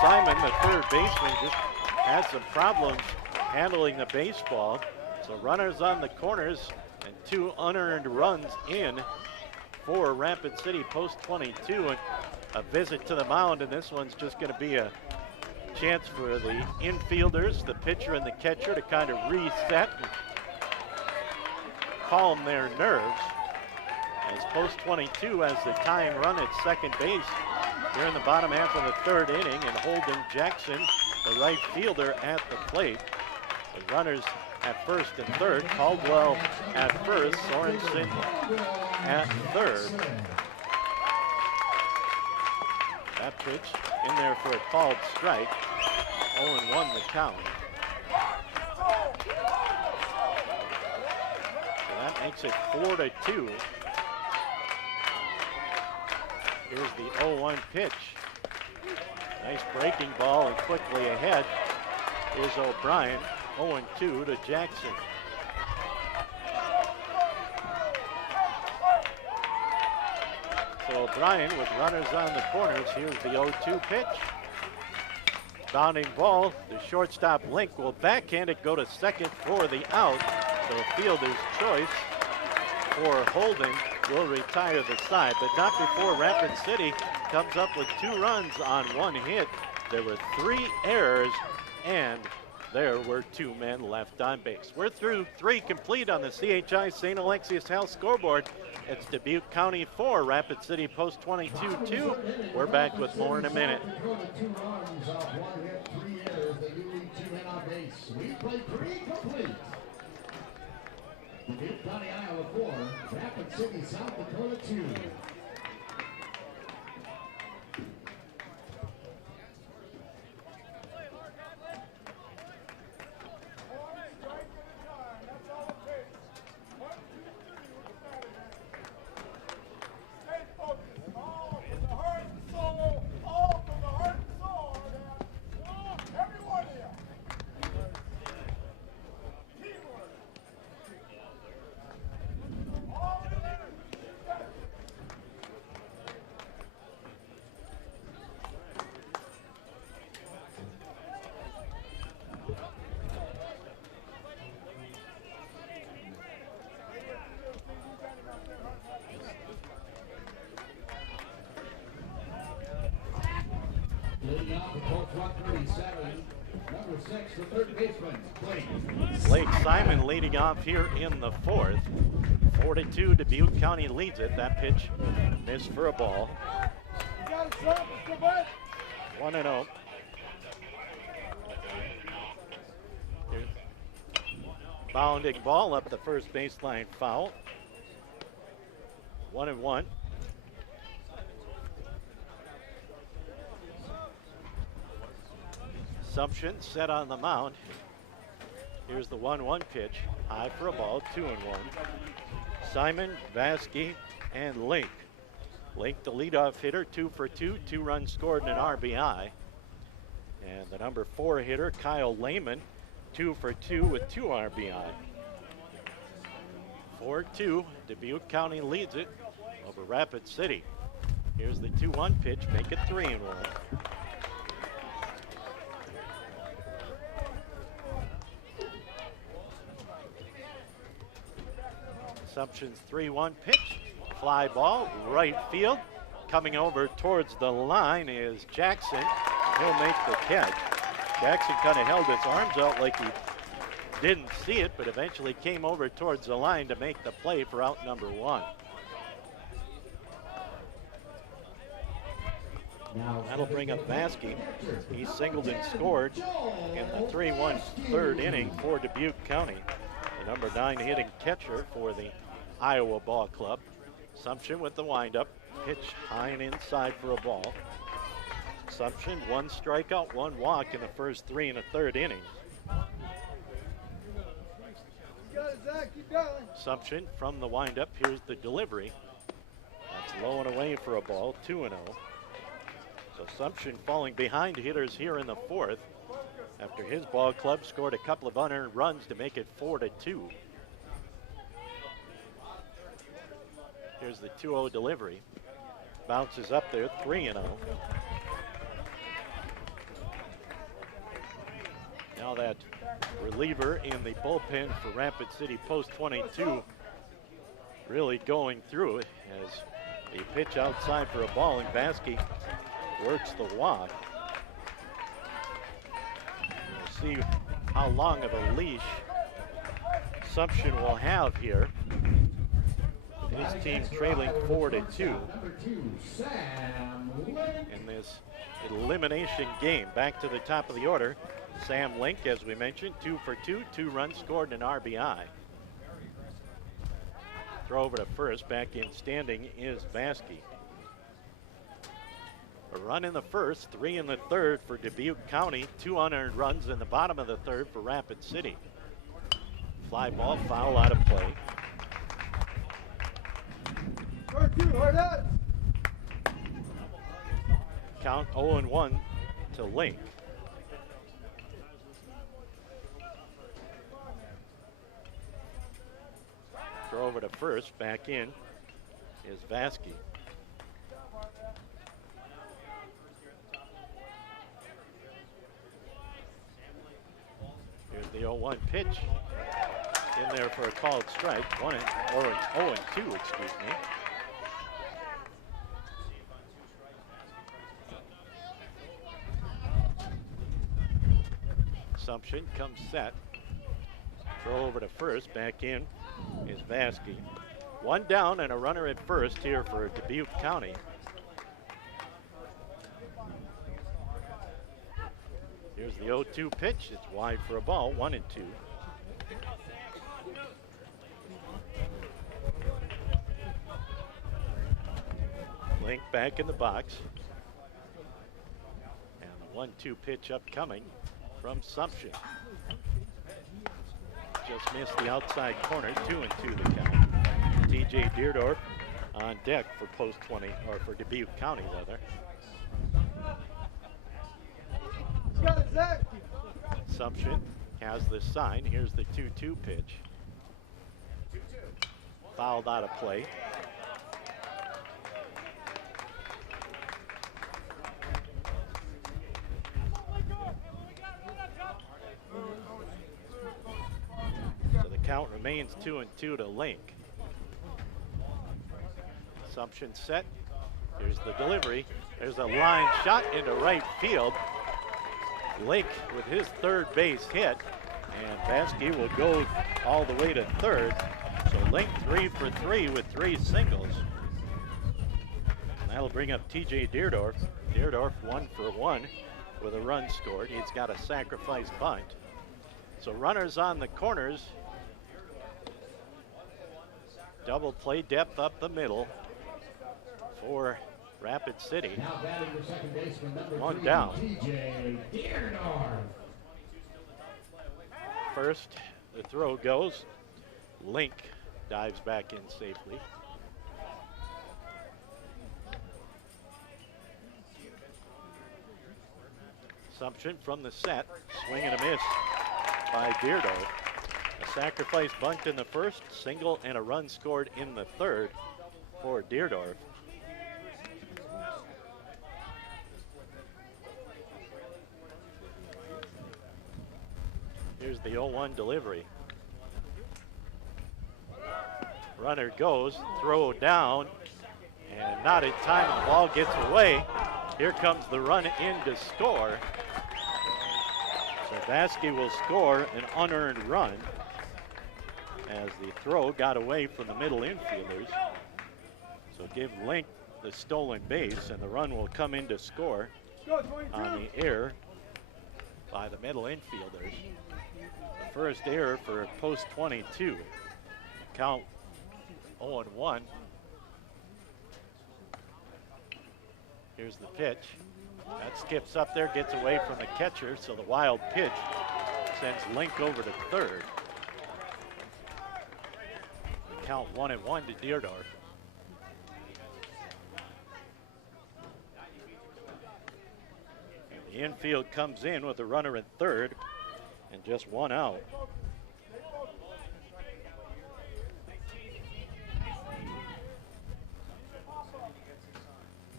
Simon, the third baseman, just had some problems handling the baseball. So runners on the corners and 2 unearned runs in for Rapid City. Post 22, and a visit to the mound, and this one's just going to be a chance for the infielders, the pitcher and the catcher, to kind of reset and calm their nerves. As Post 22 has the tying run at second base here in the bottom half of the third inning, and Holden Jackson, the right fielder, at the plate. The runners at first and third. Caldwell at first, Sorensen at third. That pitch in there for a called strike. 0-1 the count. So that makes it 4-2. Here's the 0-1 pitch. Nice breaking ball, and quickly ahead is O'Brien. 0-2 to Jackson. So O'Brien with runners on the corners. Here's the 0-2 pitch. Bounding ball, the shortstop Link will backhand it, go to second for the out. So fielder's choice for Holden will retire the side, but not before Rapid City comes up with 2 runs on 1 hit. There were 3 errors, and there were 2 men left on base. We're through 3 complete on the CHI St. Alexius Health scoreboard. It's Dubuque County 4, Rapid City Post 22 2. We're back with more in a minute. 2 runs off 1 hit, 3 errors. They do leave 2 men on base. We play 3 complete. Dubuque County, Iowa 4, Rapid City, South Dakota 2. Leading off with Post 137, number 6, the third baseman, Blake Simon leading off here in the 4th. 4-2, Dubuque County leads it. That pitch missed for a ball. 1-0. Bounding ball up the first baseline foul. 1-1. Assumption set on the mound. Here's the 1-1 pitch. High for a ball, 2-1. Simon, Vasky, and Link. Link, the leadoff hitter, 2 for 2, 2 runs scored and an RBI. And the number 4 hitter, Kyle Lehman, 2 for 2 with 2 RBI. 4-2, Dubuque County leads it over Rapid City. Here's the 2-1 pitch, make it 3-1. Assumption's 3-1 pitch, fly ball, right field. Coming over towards the line is Jackson. He'll make the catch. Jackson kind of held his arms out like he didn't see it, but eventually came over towards the line to make the play for out number 1. That'll bring up Vasky. He singled and scored in the 3-1 third inning for Dubuque County. The number 9 hitting catcher for the Iowa Ball Club. Assumption with the windup. Pitch high and inside for a ball. Assumption, 1 strikeout, 1 walk in the first 3 and a third innings. You got it, Zach. Keep going. Assumption from the windup. Here's the delivery. That's low and away for a ball, 2-0. So Assumption falling behind hitters here in the 4th after his ball club scored a couple of unearned runs to make it 4-2. Here's the 2-0 delivery. Bounces up there, 3-0. Now that reliever in the bullpen for Rapid City post 22 really going through it as a pitch outside for a ball, and Vasky works the walk. We'll see how long of a leash Assumption will have here. His team trailing 4-2 in this elimination game. Back to the top of the order. Sam Link, as we mentioned, 2 for 2, 2 runs scored and an RBI. Throw over to first, back in standing is Vasky. A run in the first, 3 in the third for Dubuque County, 2 unearned runs in the bottom of the third for Rapid City. Fly ball, foul out of play. Hard out. Count 0-1 to Link. Throw over to first, back in is Vasky. Here's the 0-1 pitch. In there for a called strike. 0-2, excuse me. Assumption comes set. Throw over to first, back in is Vasky. 1 down and a runner at first here for Dubuque County. Here's the 0-2 pitch. It's wide for a ball, 1-2. Link back in the box. And the 1-2 pitch upcoming from Assumption. Just missed the outside corner, 2-2 the count. TJ Deerdorf on deck for post 20, or for Dubuque County rather. You got it, Zach. Assumption has the sign. Here's the 2-2 pitch. Fouled out of play. So the count remains 2-2 to Link. Assumption set. Here's the delivery. There's a line shot into right field. Link with his third base hit, and Vasky will go all the way to third. So Link 3 for 3 with 3 singles. And that'll bring up TJ Deerdorf. Deerdorf 1 for 1 with a run scored. He's got a sacrifice bunt. So runners on the corners. Double play depth up the middle for Rapid City. Now batting for second baseman, number 1 3, down. TJ Deerdorf. First, the throw goes. Link dives back in safely. Assumption from the set. Swing and a miss by Deerdorf. A sacrifice bunt in the first, single and a run scored in the third for Deerdorf. Here's the 0-1 delivery. Runner goes, throw down, and not in time. The ball gets away. Here comes the run in to score. So Vasky will score an unearned run as the throw got away from the middle infielders. So give Link the stolen base, and the run will come in to score on the error by the middle infielders. The first error for post 22. Count 0-1. Here's the pitch. That skips up there, gets away from the catcher, so the wild pitch sends Link over to third. The count 1-1 to Deerdorf. And the infield comes in with a runner at third and just one out.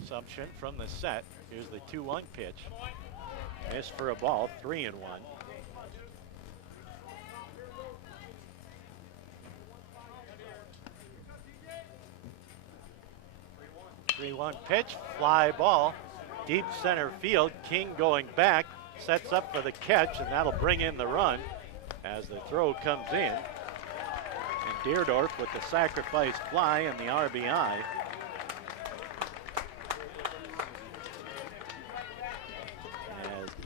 Assumption from the set. Here's the 2-1 pitch. Missed for a ball, 3-1. 3-1 pitch, fly ball, deep center field. King going back, sets up for the catch, and that'll bring in the run as the throw comes in. And Deerdorf with the sacrifice fly and the RBI.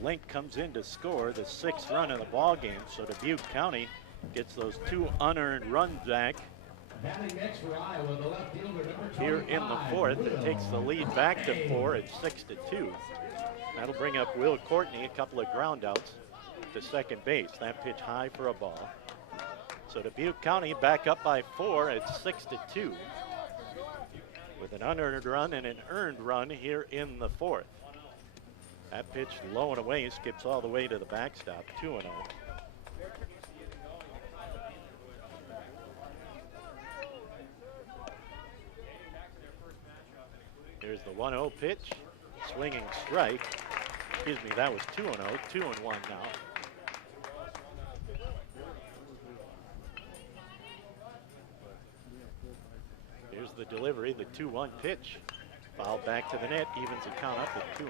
Link comes in to score the 6th run of the ball game, so Dubuque County gets those 2 unearned runs back here in the 4th. It takes the lead back to 4 at 6-2. That'll bring up Will Courtney, a couple of ground outs to second base. That pitch high for a ball. So Dubuque County back up by 4 at 6-2 with an unearned run and an earned run here in the 4th. That pitch low and away, skips all the way to the backstop, 2-0. Here's the 1-0 pitch, swinging strike. Excuse me, that was 2-0, 2-1 now. Here's the delivery, the 2-1 pitch. Foul back to the net, evens the count up at 2-2.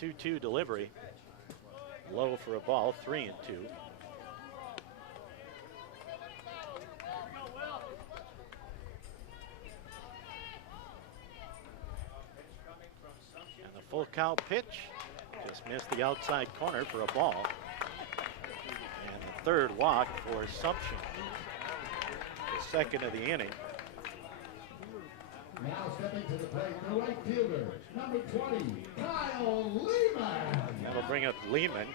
And the 2-2 delivery, low for a ball, 3-2. And the full count pitch, just missed the outside corner for a ball. And the 3rd walk for Assumption, the 2nd of the inning. Now stepping to the plate, the right fielder, number 20, Kyle Lehman. That'll bring up Lehman.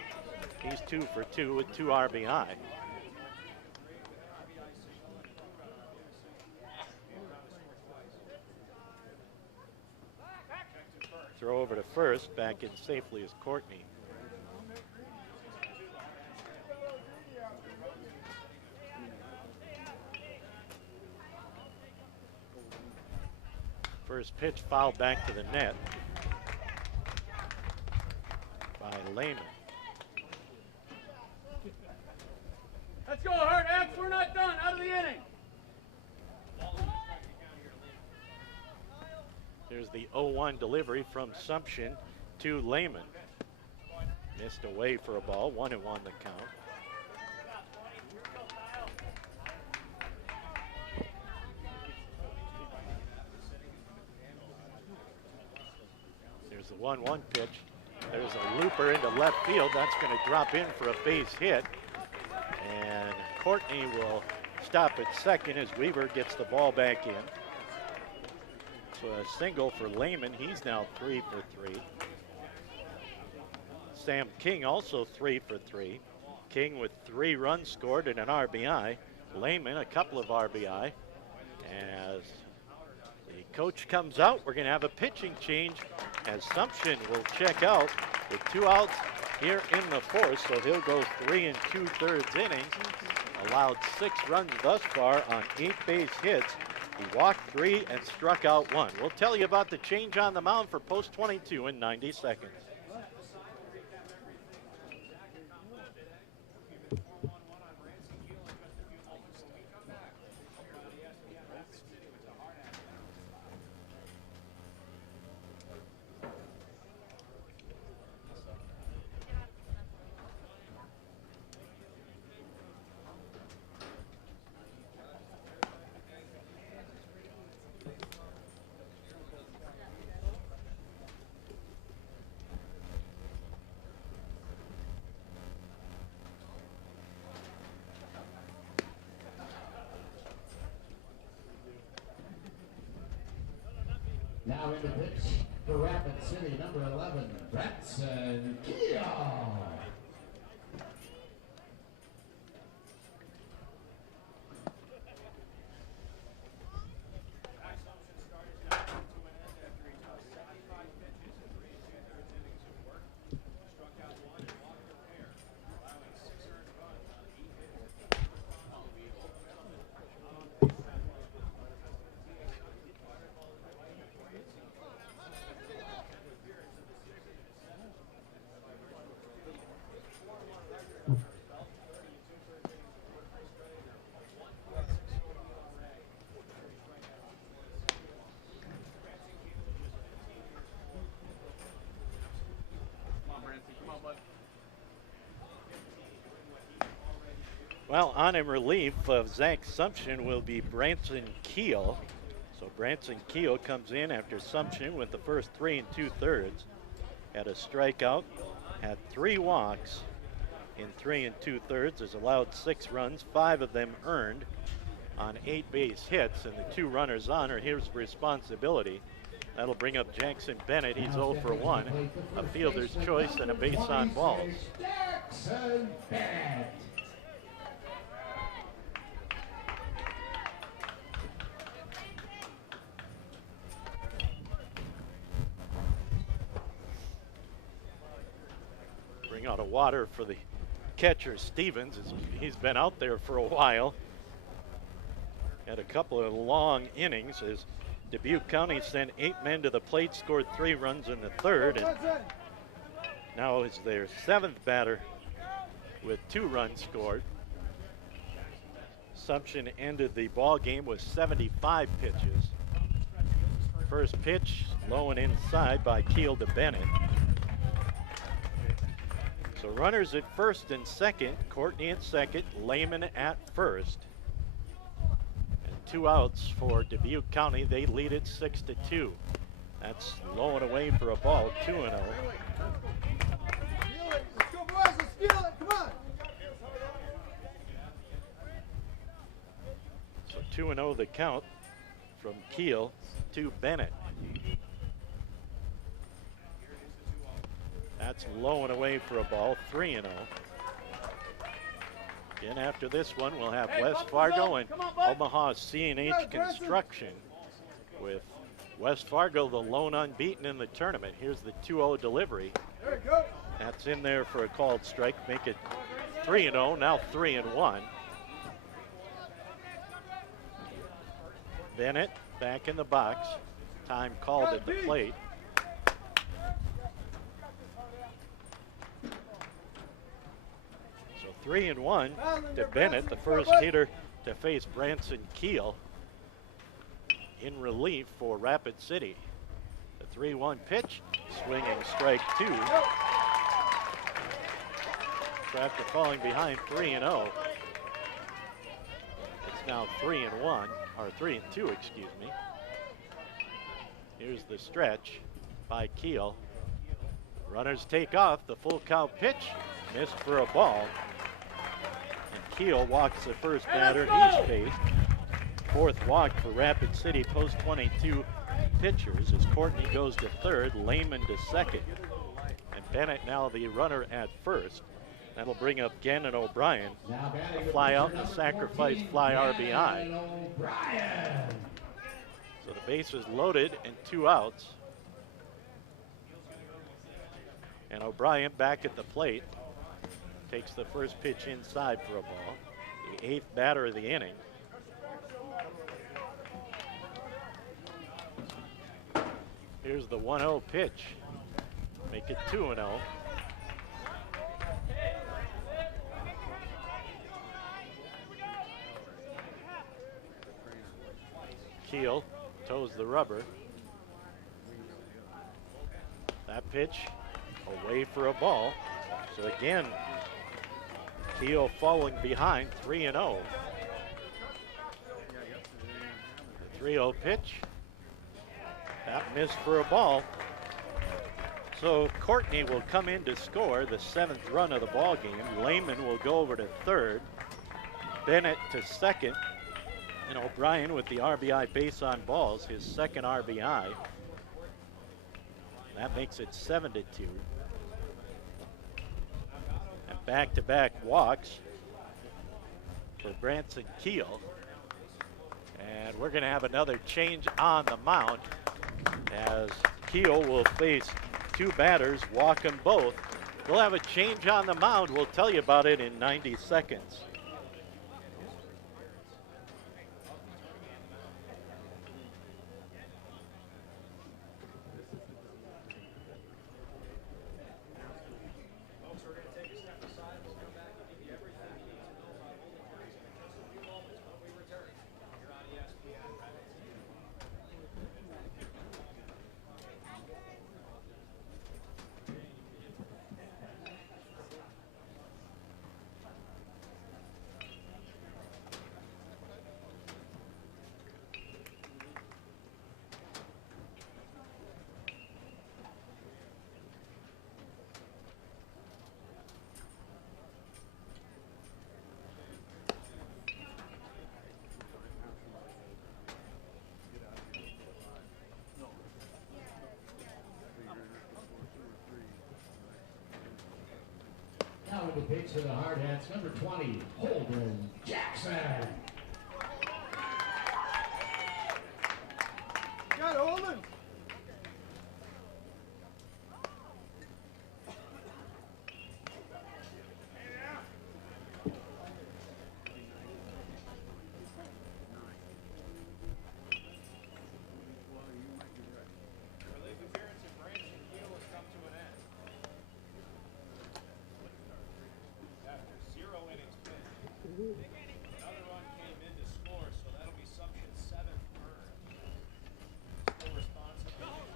He's 2 for 2 with 2 RBI. Throw over to first, back in safely is Courtney. First pitch fouled back to the net by Lehman. Let's go, Hurt X. We're not done. Out of the inning. There's the 0-1 delivery from Assumption to Lehman. Missed away for a ball, 1-1 the count. There's the 1-1 pitch. There's a looper into left field. That's going to drop in for a base hit. And Courtney will stop at second as Weaver gets the ball back in. So a single for Lehman. He's now 3 for 3. Sam King also 3 for 3. King with 3 runs scored and an RBI. Lehman a couple of RBI. As the coach comes out, we're going to have a pitching change as Sumption will check out with 2 outs here in the 4th, so he'll go 3 2/3 innings. Allowed 6 runs thus far on 8 base hits. He walked 3 and struck out 1. We'll tell you about the change on the mound for Post 22 in 90 seconds. Now in the pitch for Rapid City, number 11, Branson Keel. Well, on in relief of Zach Sumption will be Branson Keel. So Branson Keel comes in after Sumption with the first 3 2/3. Had a strikeout, had 3 walks in 3 2/3. Has allowed 6 runs, 5 of them earned on 8 base hits, and the 2 runners on are his responsibility. That'll bring up Jackson Bennett. He's 0 for 1. A fielder's choice and a base on balls. Jackson Bennett. Bring out a water for the catcher Stevens. He's been out there for a while. Had a couple of long innings as Dubuque County sent 8 men to the plate, scored 3 runs in the 3rd, and now is their 7th batter with 2 runs scored. Sumption ended the ball game with 75 pitches. First pitch, low and inside by Keel to Bennett. So runners at first and second, Courtney at second, Lehman at first. And 2 outs for Dubuque County. They lead it 6-2. That's low and away for a ball, 2-0. Let's go, boys. Let's feel it. Come on. So 2-0 the count from Keel to Bennett. That's low and away for a ball, 3-0. Again, after this one, we'll have West Fargo and Omaha C&H Construction, with West Fargo the lone unbeaten in the tournament. Here's the 2-0 delivery. There we go. That's in there for a called strike, make it 3-0, now 3-1. Bennett back in the box. Time called at the plate. So 3-1 to Bennett, the first hitter to face Branson Keel in relief for Rapid City. The 3-1 pitch, swinging strike 2. After falling behind 3-0, it's now 3-1, or 3-2, excuse me. Here's the stretch by Keel. Runners take off. The full count pitch missed for a ball. And Keel walks the first batter east base. 4th walk for Rapid City post 22 pitchers as Courtney goes to 3rd, Lehman to 2nd. And Bennett now the runner at first. That'll bring up Gannon O'Brien. Now batting A fly out with and a number sacrifice 14, fly Gannon RBI. O'Brien. So the base is loaded and 2 outs. And O'Brien back at the plate. Takes the first pitch inside for a ball. The 8th batter of the inning. Here's the 1-0 pitch. Make it 2-0. Keel toes the rubber. That pitch away for a ball. So again, Keel falling behind 3-0. The 3-0 pitch. That missed for a ball. So Courtney will come in to score the 7th run of the ball game. Lehman will go over to 3rd. Bennett to 2nd. And O'Brien with the RBI base on balls, his 2nd RBI. That makes it 7-2. And back-to-back walks for Branson Keel. And we're going to have another change on the mound as Keel will face 2 batters, walk them both. We'll have a change on the mound. We'll tell you about it in 90 seconds. Now with the pitch to the hard hats, number 20, Holden Jackson. Got it, Holden.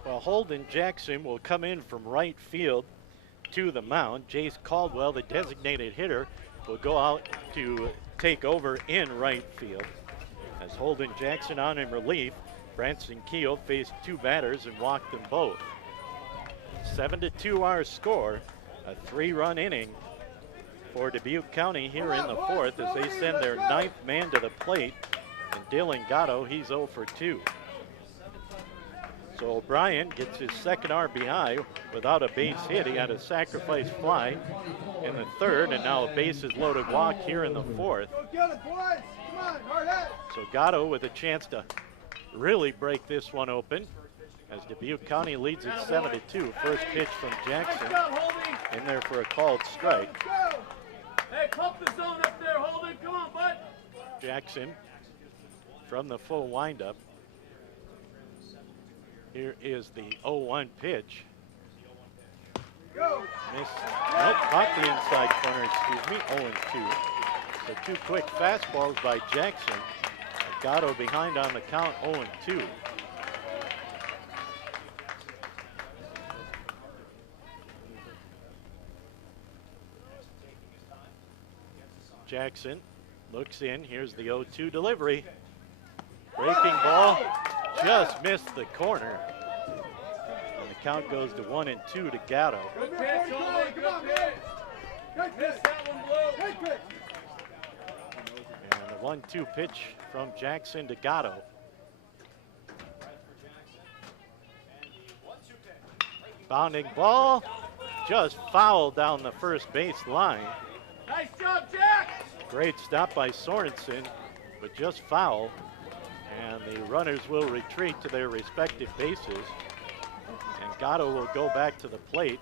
Well, Holden Jackson will come in from right field to the mound. Jace Caldwell, the designated hitter, will go out to take over in right field. As Holden Jackson on in relief, Branson Keel faced 2 batters and walked them both. 7-2 our score, a 3-run inning for Dubuque County here in the 4th as they send their 9th man to the plate. And Dylan Gatto, he's 0 for 2. So O'Brien gets his 2nd RBI without a base hit. He had a sacrifice fly in the 3rd, and now a bases loaded walk here in the 4th. Go get it, boys. Come on, hard hat. So Gatto with a chance to really break this one open as Dubuque County leads it 7-2. First pitch from Jackson, Nice job, Holden. in there for a called strike. Let's go. Hey, pump the zone up there, Holden. Come on, bud. Jackson from the full windup. Here is the 0-1 pitch. Go. Missed. Nope, caught the inside corner, excuse me. 0-2. So 2 quick fastballs by Jackson. Gatto behind on the count, 0-2. Jackson looks in. Here's the 0-2 delivery. Breaking ball. Just missed the corner. And the count goes to 1-2 to Gatto. Good pitch, Holden. Good pitch. Missed that one, Blue. Good pitch. And the 1-2 pitch from Jackson to Gatto. Bounding ball. Just fouled down the first base line. job, Jack! Great stop by Sorensen, but just foul. And the runners will retreat to their respective bases. And Gatto will go back to the plate.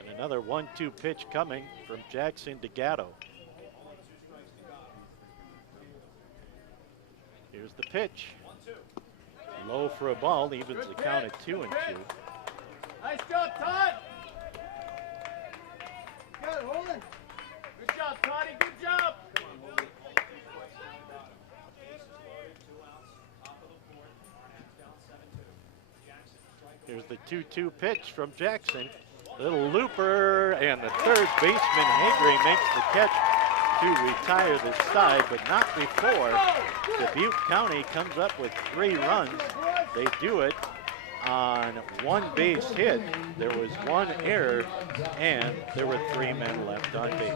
And another 1-2 pitch coming from Jackson to Gatto. Here's the pitch. Low for a ball, evens the count at 2-2. Nice job, Todd! Good, hold it. Good job, Toddy, good job! Here's the 2-2 pitch from Jackson. Little looper, and the third baseman, Hagre, makes the catch to retire the side, but not before Dubuque County comes up with 3 runs. They do it on 1 base hit. There was 1 error, and there were 3 men left on base.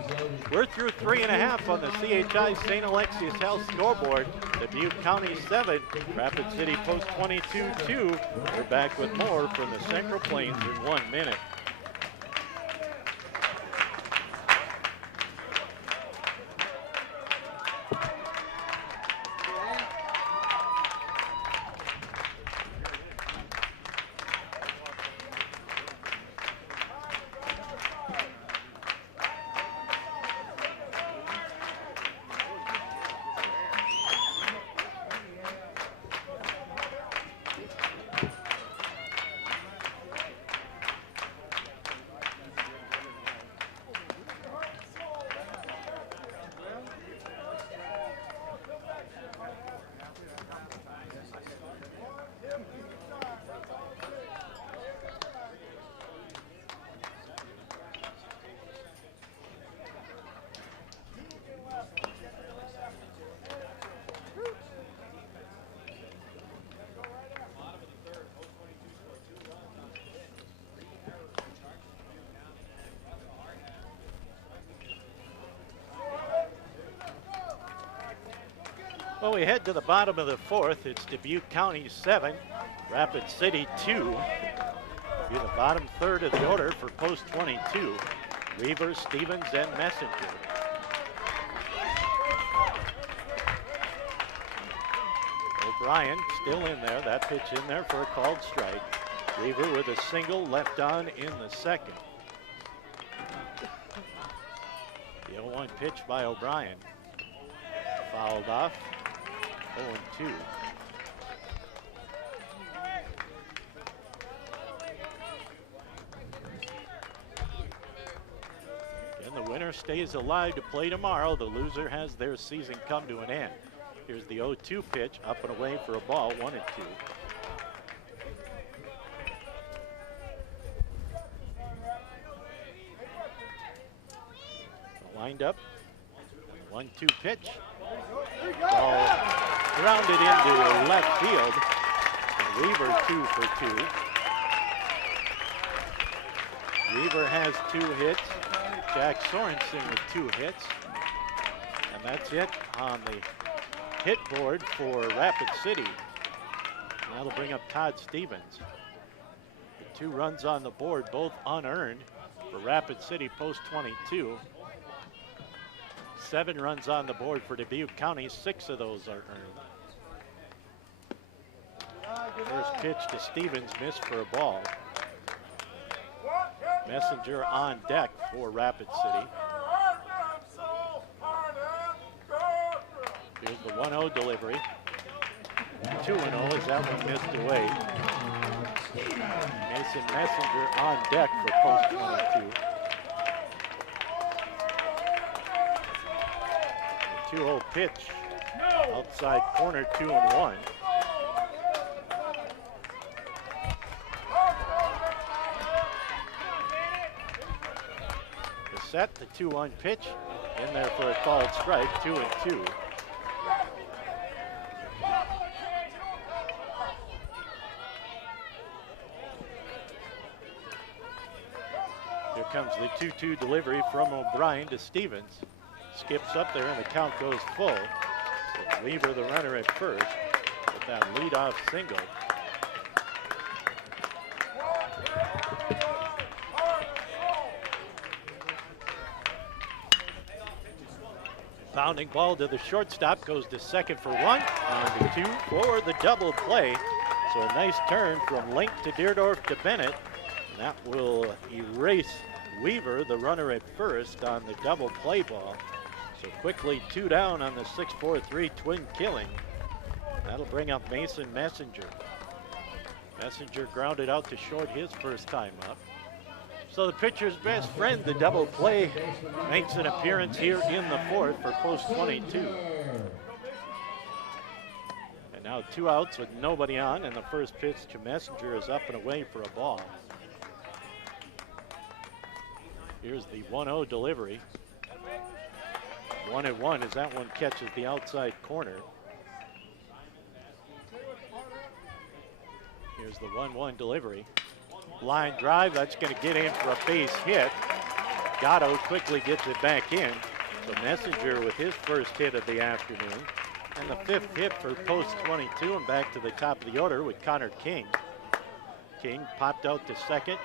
We're through 3.5 on the CHI St. Alexius Health scoreboard. Dubuque County 7, Rapid City Post 22 2. We're back with more from the Central Plains in 1 minute. Well, we head to the bottom of the 4th. It's Dubuque County 7, Rapid City 2. Be the bottom third of the order for Post 22. Weaver, Stevens, and Messenger. O'Brien still in there. That pitch in there for a called strike. Weaver with a single left on in the 2nd. The 0-1 pitch by O'Brien. Fouled off. 0-2. And the winner stays alive to play tomorrow. The loser has their season come to an end. Here's the 0-2 pitch, up and away for a ball, 1-2. Lined up. 1-2 pitch. Ball grounded into left field. And Weaver 2 for 2. Weaver has 2 hits. Jack Sorensen with 2 hits. And that's it on the hit board for Rapid City. And that'll bring up Todd Stevens. The 2 runs on the board, both unearned for Rapid City Post 22. 7 runs on the board for Dubuque County, 6 of those are earned. First pitch to Stevens, missed for a ball. Messenger on deck for Rapid City. Here's the 1-0 delivery. 2-0 as that one missed away. Mason Messenger on deck for Post 22. 2-0 pitch, outside corner, 2-1. The set, the 2-1 pitch, in there for a called strike, 2-2. Here comes the 2-2 delivery from O'Brien to Stevens. Skips up there and the count goes full. With Weaver the runner at first with that leadoff single. Bounding ball to the shortstop, goes to second for one, on to two for the double play. So a nice turn from Link to Deerdorf to Bennett. And that will erase Weaver, the runner at first, on the double play ball. So quickly 2 down on the 6-4-3 twin killing. That'll bring up Mason Messenger. Messenger grounded out to short his first time up. So the pitcher's best friend, the double play, makes an appearance here in the fourth for post 22. And now 2 outs with nobody on, and the first pitch to Messenger is up and away for a ball. Here's the 1-0 delivery. 1-1 as that one catches the outside corner. Here's the 1-1 delivery. Line drive, that's going to get in for a base hit. Gatto quickly gets it back in. So Messenger with his first hit of the afternoon. And the 5th hit for post 22, and back to the top of the order with Connor King. King popped out to second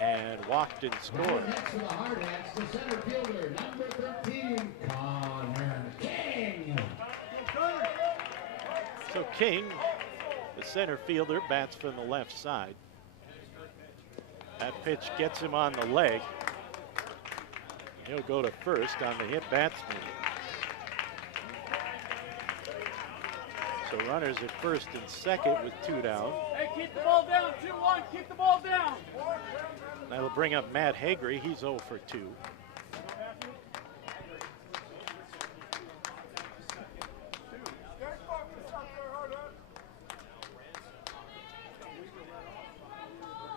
and walked and scored. Next to the hard hats, the center fielder, number 13, Connor King. So King, the center fielder, bats from the left side. That pitch gets him on the leg. He'll go to first on the hit batsman. So runners at first and second with 2 down. Hey, keep the ball down. 2-1. Keep the ball down. That'll bring up Matt Hagry. He's 0 for 2.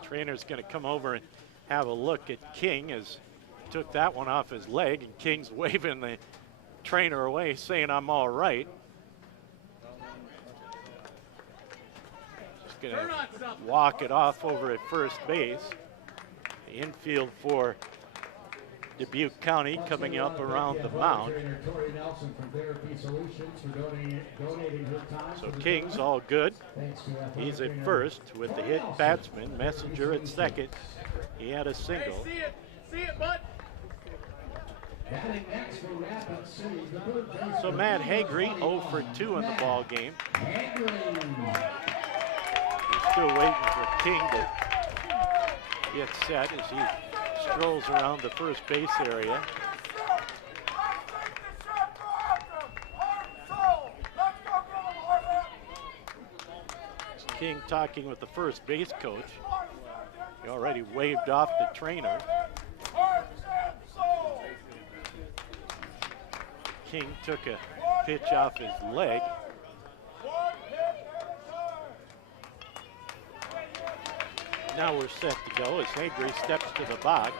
Trainer's going to come over and have a look at King as he took that one off his leg, and King's waving the trainer away, saying, "I'm all right." Just going to walk it off over at first base. The infield for Dubuque County coming up around the mound. So King's all good. He's at first with the hit batsman. Messenger at second. He had a single. Hey, see it, bud. So Matt Hagry 0 for 2 in the ball game. He's still waiting for King to get set as he strolls around the first base area. King talking with the first base coach. He already waved off the trainer. King took a pitch off his leg. Now we're set to go as Hagry steps to the box.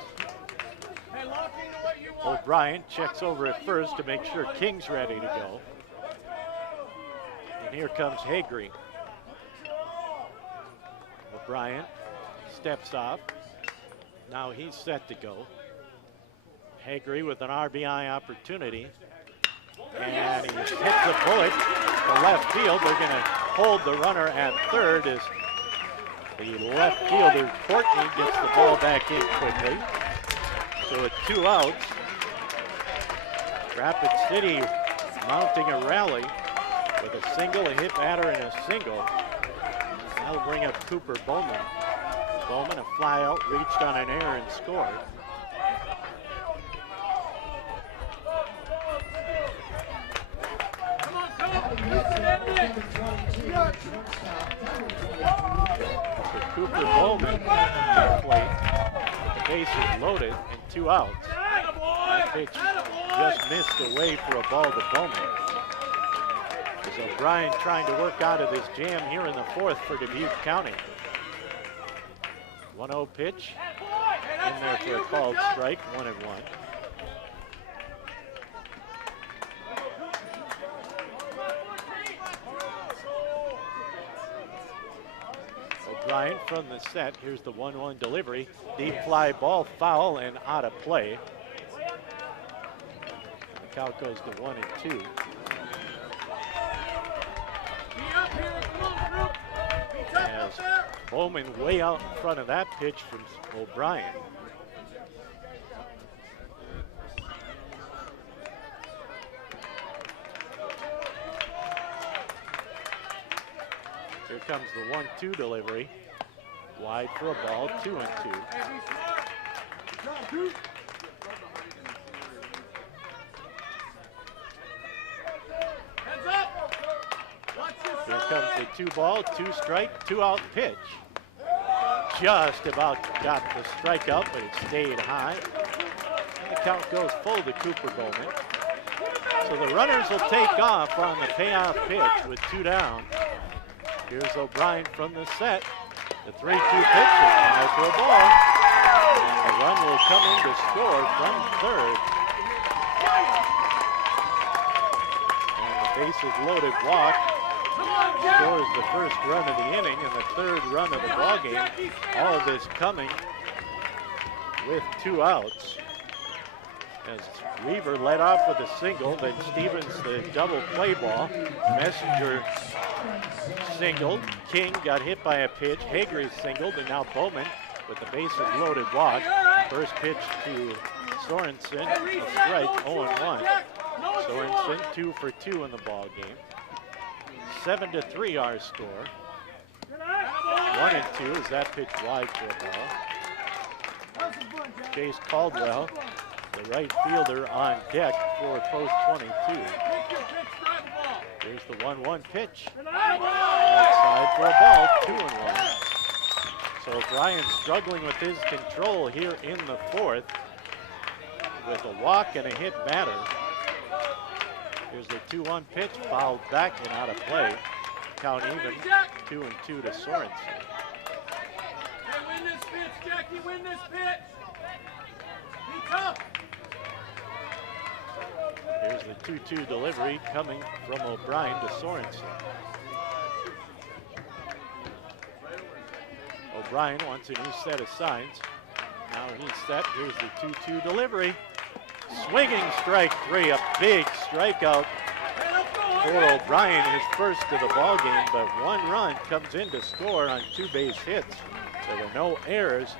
O'Brien checks over at first to make sure King's ready to go. And here comes Hagry. O'Brien steps off. Now he's set to go. Hagry with an RBI opportunity. And he hits a bullet to left field. They're going to hold the runner at third as the left fielder, Courtney, gets the ball back in quickly. So with 2 outs, Rapid City mounting a rally with a single, a hit batter, and a single. That'll bring up Cooper Bowman. Bowman, a fly out, reached on an error and scored. So Cooper Bowman at plate. The base is loaded and 2 outs. That pitch just missed away for a ball to Bowman. As O'Brien trying to work out of this jam here in the fourth for Dubuque County. 1-0 pitch in there for a called strike, 1-1. O'Brien from the set. Here's the 1-1 delivery. Deep fly ball, foul and out of play. The count goes to 1-2. As Bowman way out in front of that pitch from O'Brien. Here comes the 1-2 delivery. Wide for a ball, 2-2. Here comes the 2-ball, 2-strike, 2-out pitch. Just about got the strikeout, but it stayed high. And the count goes full to Cooper Bowman. So the runners will take off on the payoff pitch with 2 down. Here's O'Brien from the set. The 3-2 pitch is high for a ball. And the run will come in to score from third. And the bases loaded walk scores the first run of the inning and the third run of the ballgame. All of this coming with 2 outs. As Weaver led off with a single, then Stevens the double play ball. Messenger singled. King got hit by a pitch. Hagery singled, and now Bowman with the bases loaded walk. First pitch to Sorensen, a strike, 0-1. Sorensen 2 for 2 in the ball game. 7-3 our score. 1-2 as that pitch wide for a ball. Chase Caldwell, the right fielder, on deck for post 22. Here's the 1-1 pitch. Outside for a ball, 2-1. So Brian struggling with his control here in the fourth with a walk and a hit batter. Here's the 2-1 pitch, fouled back and out of play. Count even, 2-2 to Sorensen. Hey, win this pitch, Jackie, win this pitch. Be tough. Here's the 2-2 delivery coming from O'Brien to Sorensen. O'Brien wants a new set of signs. Now he's set. Here's the 2-2 delivery. Swinging strike 3, a big strikeout for O'Brien, his first of the ball game, but 1 run comes in to score on 2 base hits. There were no errors,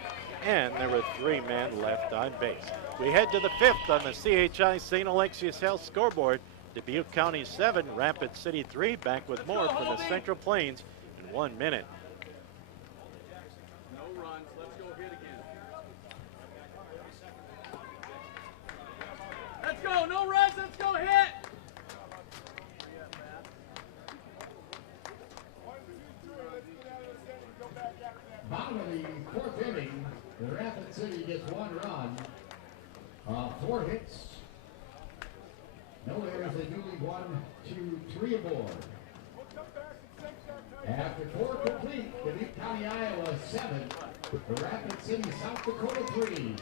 and there were 3 men left on base. We head to the 5th on the CHI St. Alexius Health scoreboard. Dubuque County 7, Rapid City 3. Back with more from the Central Plains in 1 minute. No runs, let's go hit again. Let's go, no runs, let's go hit. Bottom of the 4th inning, the Rapid City gets 1 run, 4 hits, no errors, a newly 1, 2, 3 aboard. After 4 complete, Dubuque County, Iowa 7, the Rapid City, South Dakota 3.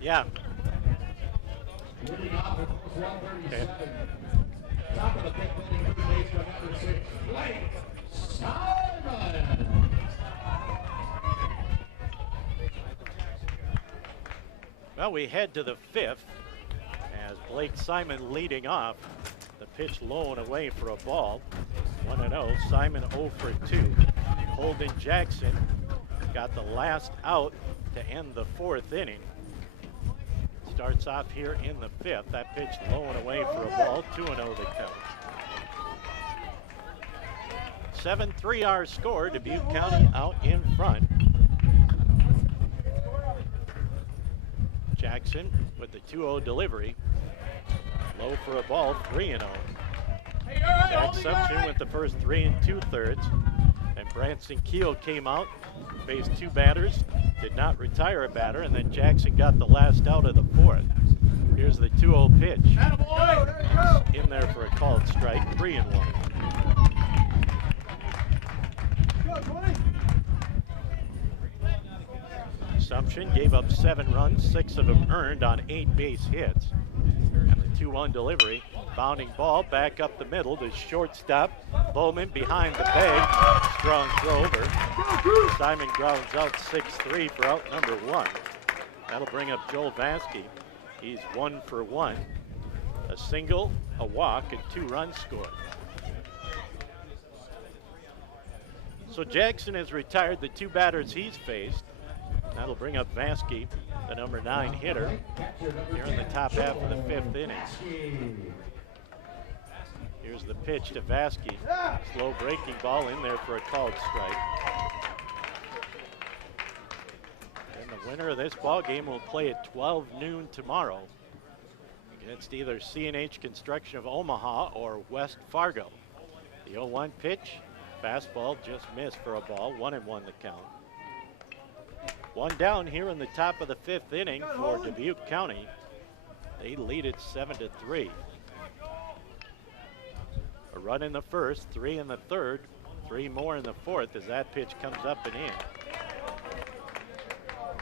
Yeah. Leading off at 137. Top of the 5th inning, base for number 6, Blake Simon. Well, we head to the 5th as Blake Simon leading off. The pitch low and away for a ball. 1-0. Simon 0 for 2. Holden Jackson got the last out to end the 4th inning. Starts off here in the 5th. That pitch low and away for a ball. 2-0 the count. 7-3 our score. Dubuque County out in front. Jackson with the 2-0 delivery. Low for a ball. 3-0. Jack Sumption with the first 3 2/3. And Branson Keel came out, faced 2 batters, did not retire a batter, and then Jackson got the last out of the 4th. Here's the 2-0 pitch. In there for a called strike, 3-1. Assumption gave up 7 runs, 6 of them earned on 8 base hits. And the 2-1 delivery, bounding ball back up the middle to shortstop. Bowman behind the bag, strong throw over. Simon grounds out 6-3 for out number 1. That'll bring up Joel Vasky. He's 1 for 1. A single, a walk, and 2 runs scored. So Jackson has retired the 2 batters he's faced. That'll bring up Vasky, the number 9 hitter, here in the top half of the 5th inning. Here's the pitch to Vasky. Slow breaking ball in there for a called strike. And the winner of this ball game will play at 12 noon tomorrow against either C&H Construction of Omaha or West Fargo. The 0-1 pitch, fastball just missed for a ball, 1-1 the count. 1 down here in the top of the 5th inning for Dubuque County. They lead it 7-3. A run in the first, 3 in the third, 3 more in the fourth as that pitch comes up and in.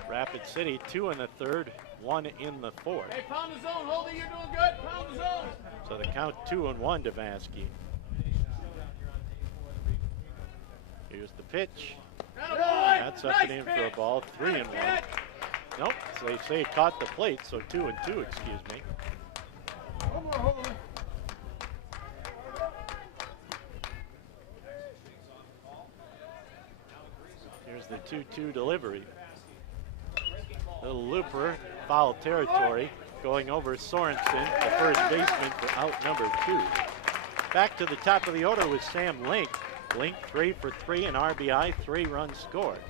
Rapid City 2 in the third, 1 in the fourth. Hey, pound the zone, Holdy, you're doing good. Pound the zone. So the count 2-1 to Vasky. Here's the pitch. That's up and in for a ball, 3-1. Nope, so they say it caught the plate, so 2-2, excuse me. Here's the 2-2 delivery. Little looper, foul territory, going over Sorensen, the first baseman, for out number 2. Back to the top of the order with Sam Link. Link 3 for 3, an RBI, 3 runs scored.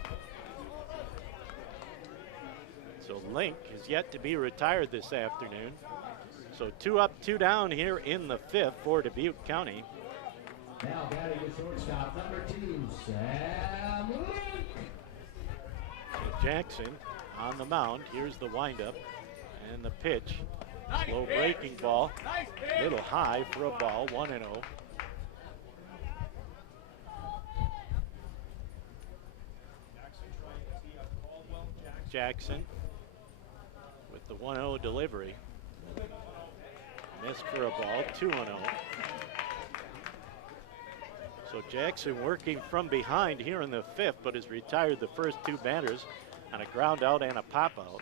So Link is yet to be retired this afternoon. So 2 up, 2 down here in the 5th for Dubuque County. Now batting the shortstop, number 2, Sam Link. Jackson on the mound. Here's the windup and the pitch. Slow breaking ball, a little high for a ball, 1-0. Jackson with the 1-0 delivery. Missed for a ball, 2-0. So Jackson working from behind here in the 5th, but has retired the first 2 batters on a ground out and a pop out.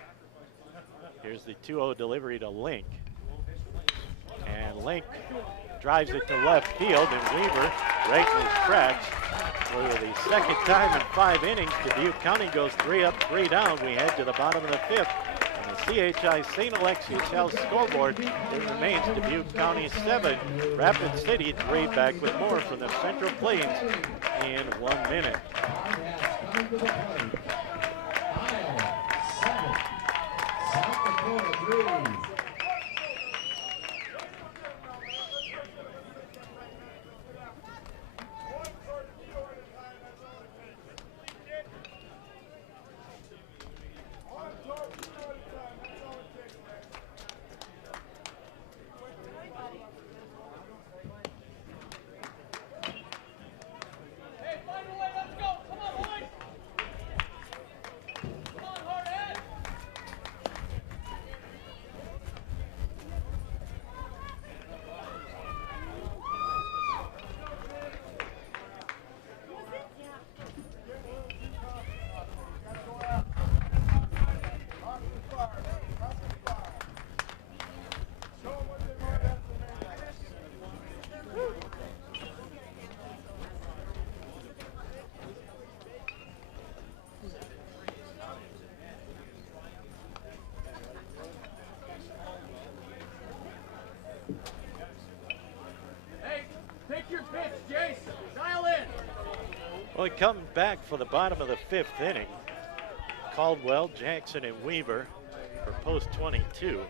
Here's the 2-0 delivery to Link. And Link drives it to left field, and Weaver right in his tracks. For the second time in 5 innings, Dubuque County goes 3 up, 3 down. We head to the bottom of the 5th. On the CHI St. Alexius Health scoreboard, it remains Dubuque County 7, Rapid City 3. Back with more from the Central Plains in 1 minute. Coming to the plate, Iowa 7, South Dakota 3. Well, coming back for the bottom of the 5th inning. Caldwell, Jackson, and Weaver for post 22.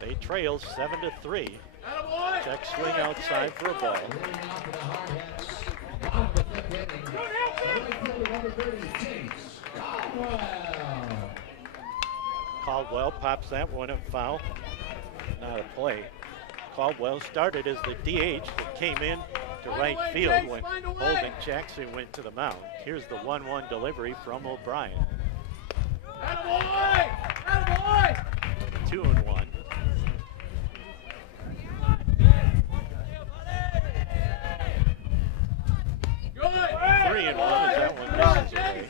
They trail 7-3. Check swing outside for a ball. Caldwell pops that one up foul. Not a play. Caldwell started as the DH that came in to right field when Holden Jackson went to the mound. Here's the 1-1 delivery from O'Brien. Attaboy! Attaboy! 2-1. Good! 3-1 as that one misses away.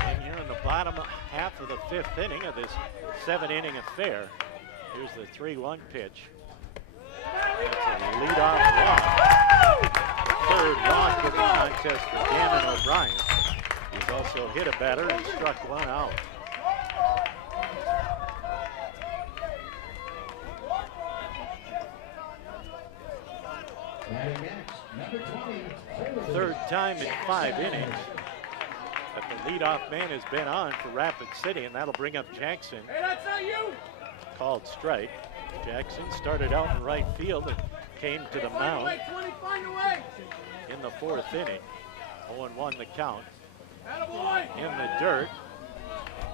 And here in the bottom half of the 5th inning of this 7-inning affair, here's the 3-1 pitch. It's a leadoff walk. Third walk of the contest for Gannon O'Brien. He's also hit a batter and struck one out. Third time in 5 innings that the leadoff man has been on for Rapid City, and that'll bring up Jackson. Hey, that's not you! Called strike. Jackson started out in right field and came to the mound in the 4th inning. 0-1 the count. Attaboy! In the dirt,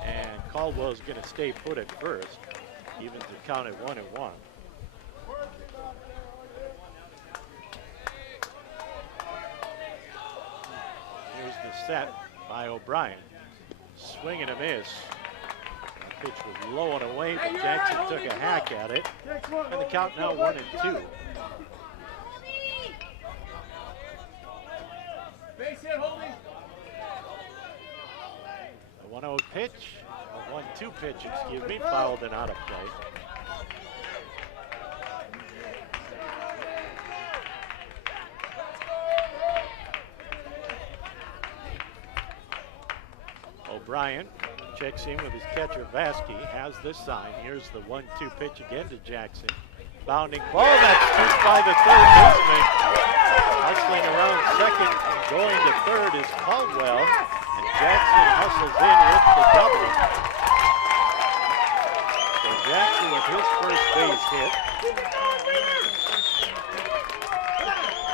and Caldwell's going to stay put at first. Evens the count at 1-1. Here's the set by O'Brien. Swing and a miss. The pitch was low and away, but Jackson took a hack at it. And the count now 1-2. Base hit, Holding. A 1-0 pitch, a 1-2 pitch, excuse me, fouled and out of play. O'Brien checks in with his catcher Vasky, has this sign. Here's the 1-2 pitch again to Jackson. Bounding ball, that's scooped by the third baseman. Hustling around second, going to third is Caldwell, and Jackson hustles in with the double. So Jackson with his first base hit,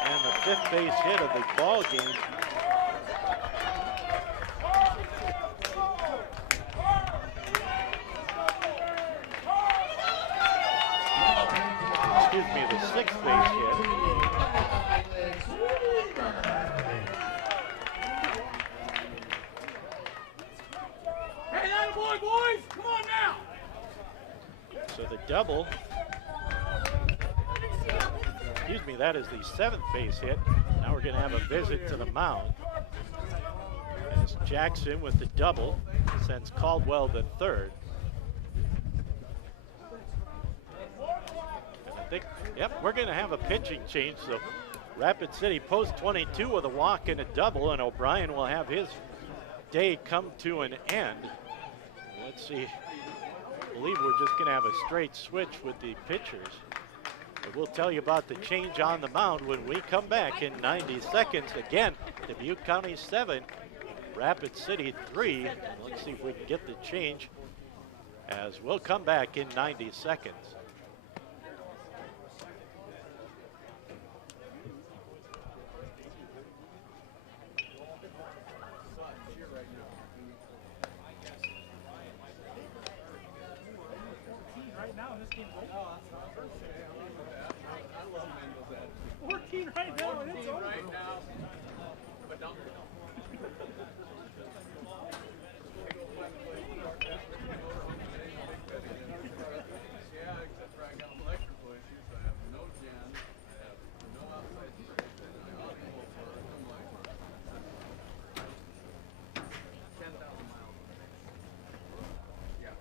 and the 5th base hit of the ball game. Excuse me, the 6th base hit. Hey, that boy, boys! Come on now! So the double, excuse me, that is the 7th base hit. Now we're going to have a visit to the mound. As Jackson with the double sends Caldwell to third. Yep, we're going to have a pitching change. So Rapid City post 22 with a walk and a double, and O'Brien will have his day come to an end. Let's see. I believe we're just going to have a straight switch with the pitchers. But we'll tell you about the change on the mound when we come back in 90 seconds. Again, Dubuque County 7, Rapid City 3. Let's see if we can get the change as we'll come back in 90 seconds. Right now, this game's over. 14 right now, and it's over. Right now, but don't. Yeah, except for I got electrical issues. I have no gen. I have no outside space. I have no for like 10,000 miles. Yeah.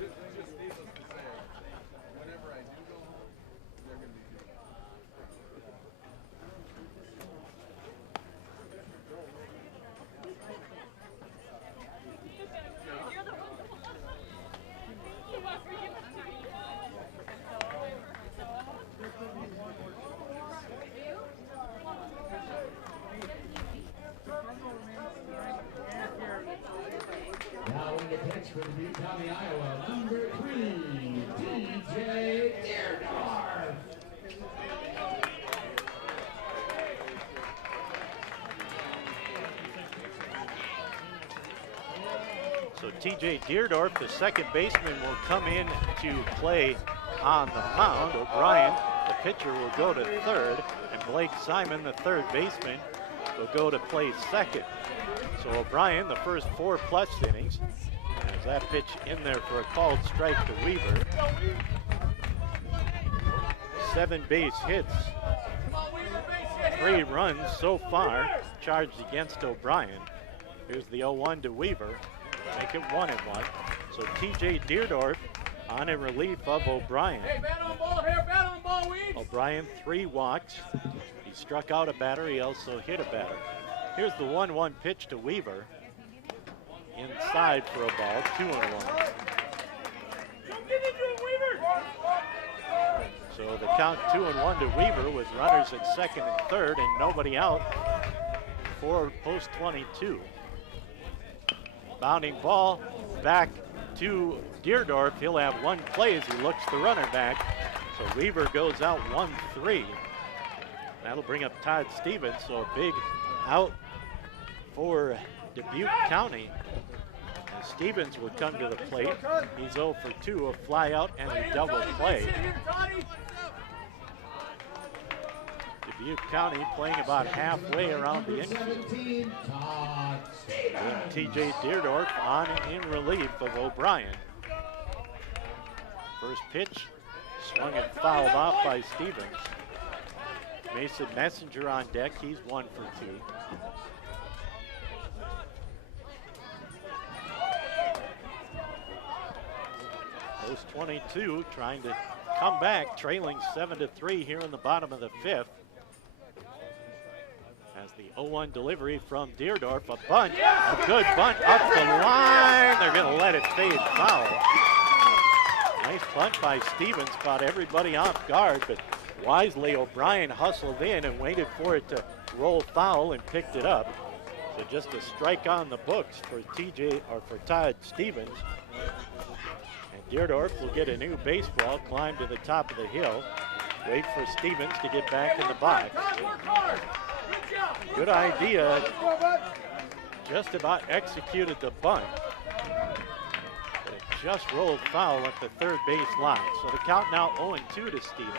Just needless to say, whenever I do go home, they're going to be good. Now in the pitch for Dubuque County, Iowa, number 3, DJ Deerdorf. So TJ Deerdorf, the second baseman, will come in to play on the mound. O'Brien The pitcher will go to third, and Blake Simon, the third baseman, will go to play second. So O'Brien, the first 4+ innings, has that pitch in there for a called strike to Weaver. 7 base hits, 3 runs so far charged against O'Brien. Here's the 0-1 to Weaver, make it 1-1. So TJ Deerdorf on in relief of O'Brien. Hey, bat on ball here, bat on ball, Weeds. O'Brien 3 walks. He struck out a batter, he also hit a batter. Here's the 1-1 pitch to Weaver. Inside for a ball, 2-1. So the count 2-1 to Weaver with runners at second and third and nobody out for post 22. Bounding ball back to Deerdorf. He'll have 1 play as he looks the runner back. So Weaver goes out 1-3. That'll bring up Todd Stevens. So a big out for Dubuque County. And Stevens will come to the plate. He's 0 for 2, a fly out and a double play. Dubuque County playing about halfway around the infield. And TJ Deerdorf on in relief of O'Brien. First pitch, swung and fouled off by Stevens. Mason Messenger on deck, he's 1 for 2. Post 22 trying to come back, trailing 7-3 here in the bottom of the 5th. As the 0-1 delivery from Deerdorf, a bunt, a good bunt up the line. They're going to let it fade foul. Nice bunt by Stevens, caught everybody off guard, but wisely O'Brien hustled in and waited for it to roll foul and picked it up. So just a strike on the books for Todd Stevens. And Deerdorf will get a new baseball, climb to the top of the hill, wait for Stevens to get back in the box. Good idea. Just about executed the bunt. But it just rolled foul at the third base line. So the count now 0-2 to Stevens.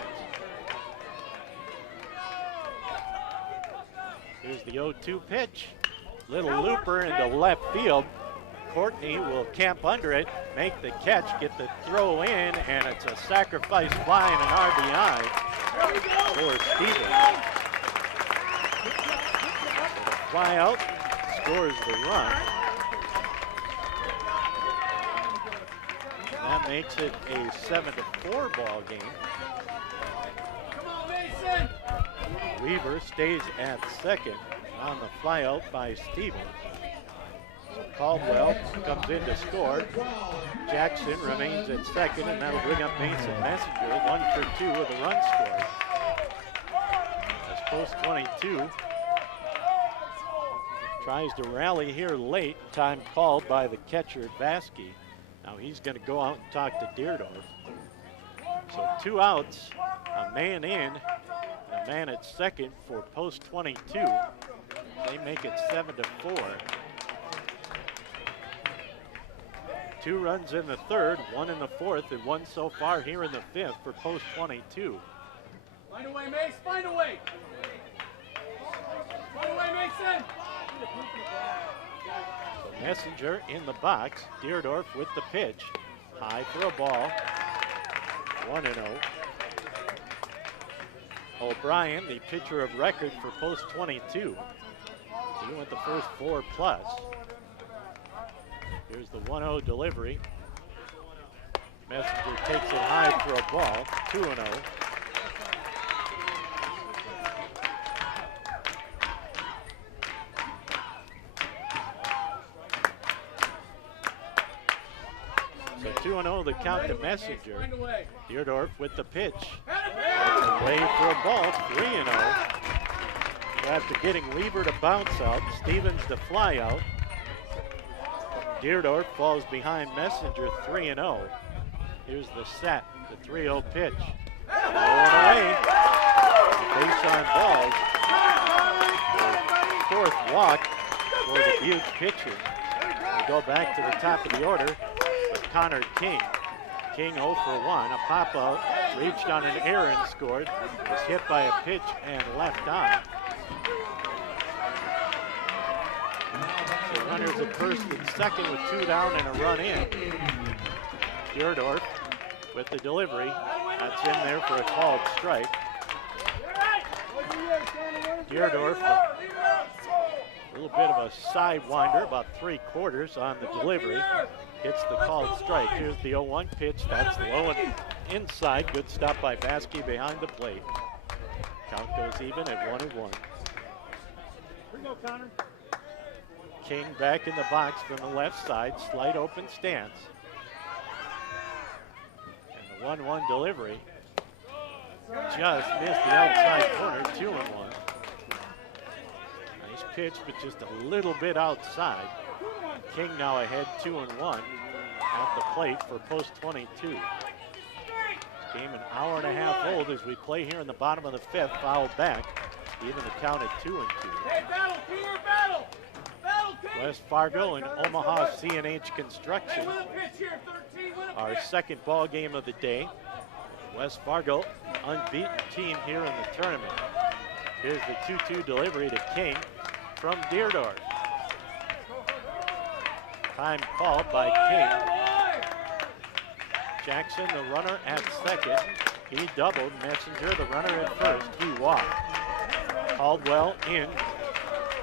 Here's the 0-2 pitch. Little looper into left field. Courtney will camp under it, make the catch, get the throw in, and it's a sacrifice fly and an RBI for Stevens. Fly out, scores the run. That makes it a 7-4 ball game. Come on, Mason. Weaver stays at second on the fly out by Stevens. So Caldwell comes in to score. Jackson remains at second, and that'll bring up Mason Messenger, 1 for 2 with a run scored. As post 22 tries to rally here late, time called by the catcher Vasky. Now he's going to go out and talk to Deerdorf. So 2 outs, a man in, a man at second for post 22. They make it 7-4. 2 runs in the third, 1 in the fourth, and 1 so far here in the 5th for post 22. Find a way, Mace, find a way. Find a way, Mason. So Messenger in the box, Deerdorf with the pitch. High for a ball, 1-0. O'Brien, the pitcher of record for post 22. He went the first 4+. Here's the 1-0 delivery. Messenger takes it high for a ball, 2-0. So 2-0 the count to Messenger. Deerdorf with the pitch. Away for a ball, 3-0. After getting Weaver to bounce out, Stevens to fly out. Deerdorf falls behind Messenger, 3-0. Here's the set, the 3-0 pitch. Going away. Base on balls. The 4th walk for the Dubuque pitcher. We go back to the top of the order with Connor King. King 0 for 1. A pop-out, reached on an error and scored. Was hit by a pitch and left on. So runners at first and second with 2 down and a run in. Deerdorf with the delivery. That's in there for a called strike. Deerdorf, a little bit of a sidewinder, about 3/4 on the delivery. Hits the called strike. Here's the 0-1 pitch. That's low and inside. Good stop by Baskey behind the plate. Count goes even at 1-1. Here we go, Connor. King back in the box from the left side. Slight open stance. And the 1-1 delivery. Just missed the outside corner. 2-1. Nice pitch, but just a little bit outside. King now ahead 2-1 at the plate for post 22. Game an hour and a half old as we play here in the bottom of the 5th. Foul back, even the count at 2-2. Hey, battle, Cooler, battle! Battle, King! West Fargo and Omaha CNH Construction. Hey, win a pitch here, 13, win a Our pitch. second ball game of the day. West Fargo, unbeaten team here in the tournament. Here's the 2-2 delivery to King from Deerdorf. Time called by King. Jackson, the runner at second. He doubled. Messenger, the runner at first. He walked. Caldwell in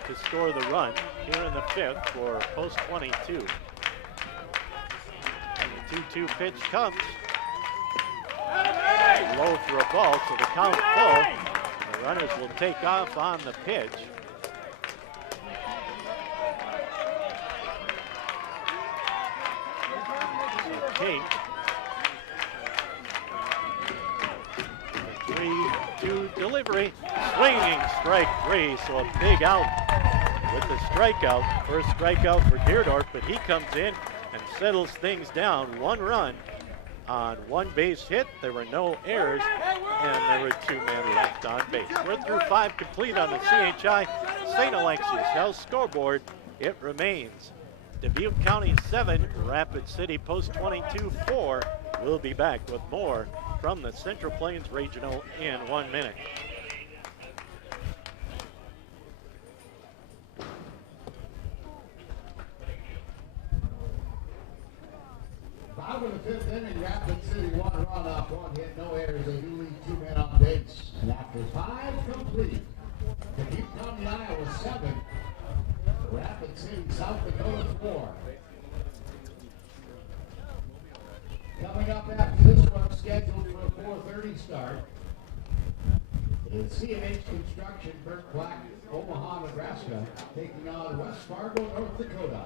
to score the run here in the 5th for post 22. And the 2-2 pitch comes. Low for a ball, so the count full. The runners will take off on the pitch. King. 3-2 delivery. Swinging strike 3, so a big out with the strikeout. First strikeout for Deerdorf, but he comes in and settles things down. 1 run on 1 base hit. There were no errors, and there were 2 men left on base. We're through 5 complete on the CHI St. Alexius Health scoreboard. It remains Dubuque County 7, Rapid City Post 22 4. We'll be back with more from the Central Plains Regional in 1 minute. Bottom of the 5th inning, Rapid City 1 run off 1 hit, no errors. They do leave 2 men on base. And after 5 complete, Dubuque County, Iowa 7, Rapid City, South Dakota 4. Coming up after this one, scheduled for a 4:30 start, is CNH Construction, Burt Black, Omaha, Nebraska, taking on West Fargo, North Dakota.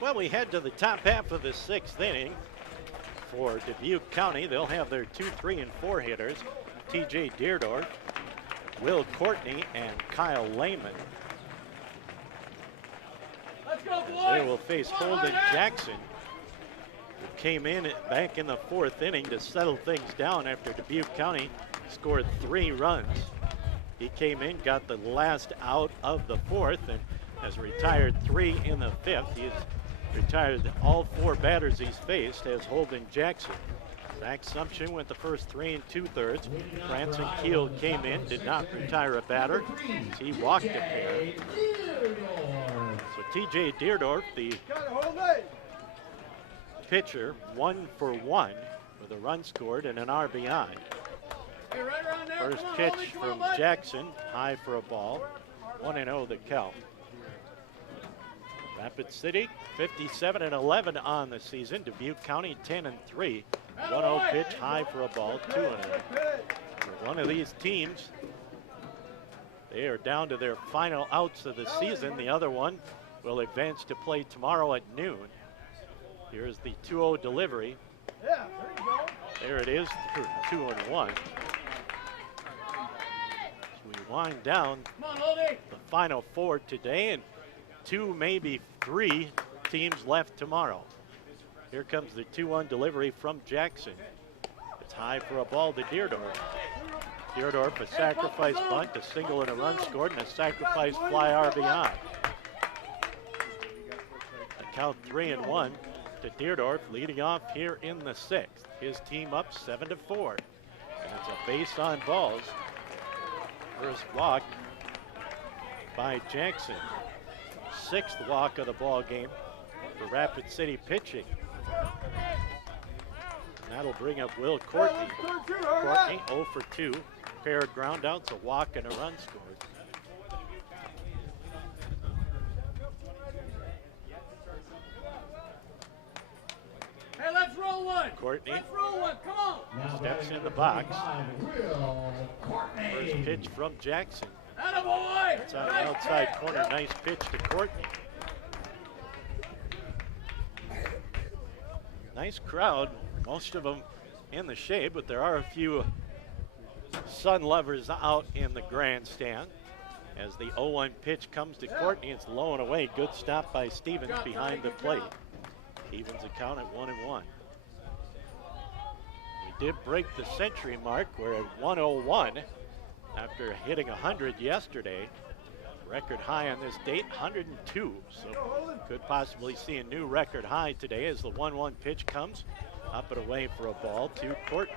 Well, we head to the top half of the 6th inning. For Dubuque County, they'll have their 2, 3, and 4 hitters. TJ Deerdorf, Will Courtney, and Kyle Lehman. Let's go, boys! They will face Holden Jackson, who came in back in the 4th inning to settle things down after Dubuque County scored 3 runs. He came in, got the last out of the 4th, and has retired 3 in the 5th. He's retired all 4 batters he's faced as Holden Jackson. Zach Sumption went the first 3 2/3. Branson Keel came in, did not retire a batter. He walked a pair. So TJ Deerdorf, the pitcher, 1 for 1 with a run scored and an RBI. Hey, right around there. First Come on, pitch Holden, come from on, bud. Jackson, high for a ball. 1-0 the count. Rapid City 57-11 on the season. Dubuque County 10-3. 1-0 pitch, high for a ball. 2-0. For one of these teams, they are down to their final outs of the season. The other one will advance to play tomorrow at noon. Here's the 2-0 delivery. Yeah, there you go. There it is, 2-1. wind down Come on, Oldie. the Final Four today, and 2, maybe 3 teams left tomorrow. Here comes the 2-1 delivery from Jackson. It's high for a ball to Deerdorf. Deerdorf, a sacrifice bunt, a single and a run scored, and a sacrifice fly RBI. A count 3-1 to Deerdorf, leading off here in the 6th. His team up 7-4. And it's a base on balls. First walk by Jackson. 6th walk of the ball game for Rapid City pitching. And that'll bring up Will Courtney. Courtney 0 for 2. Paired groundouts, a walk and a run scored. Hey, let's roll one. Courtney Let's roll one. Come on. steps in the box. Will Courtney. First pitch from Jackson. Attaboy. It's on the outside corner. Nice pitch to Courtney. Nice crowd, most of them in the shade, but there are a few sun lovers out in the grandstand. As the 0-1 pitch comes to Courtney, it's low and away. Good stop by Stevens behind the plate. Evens the count at 1-1. We did break the century mark. We're at 101 after hitting 100 yesterday. Record high on this date, 102. So could possibly see a new record high today as the 1-1 pitch comes up and away for a ball to Courtney.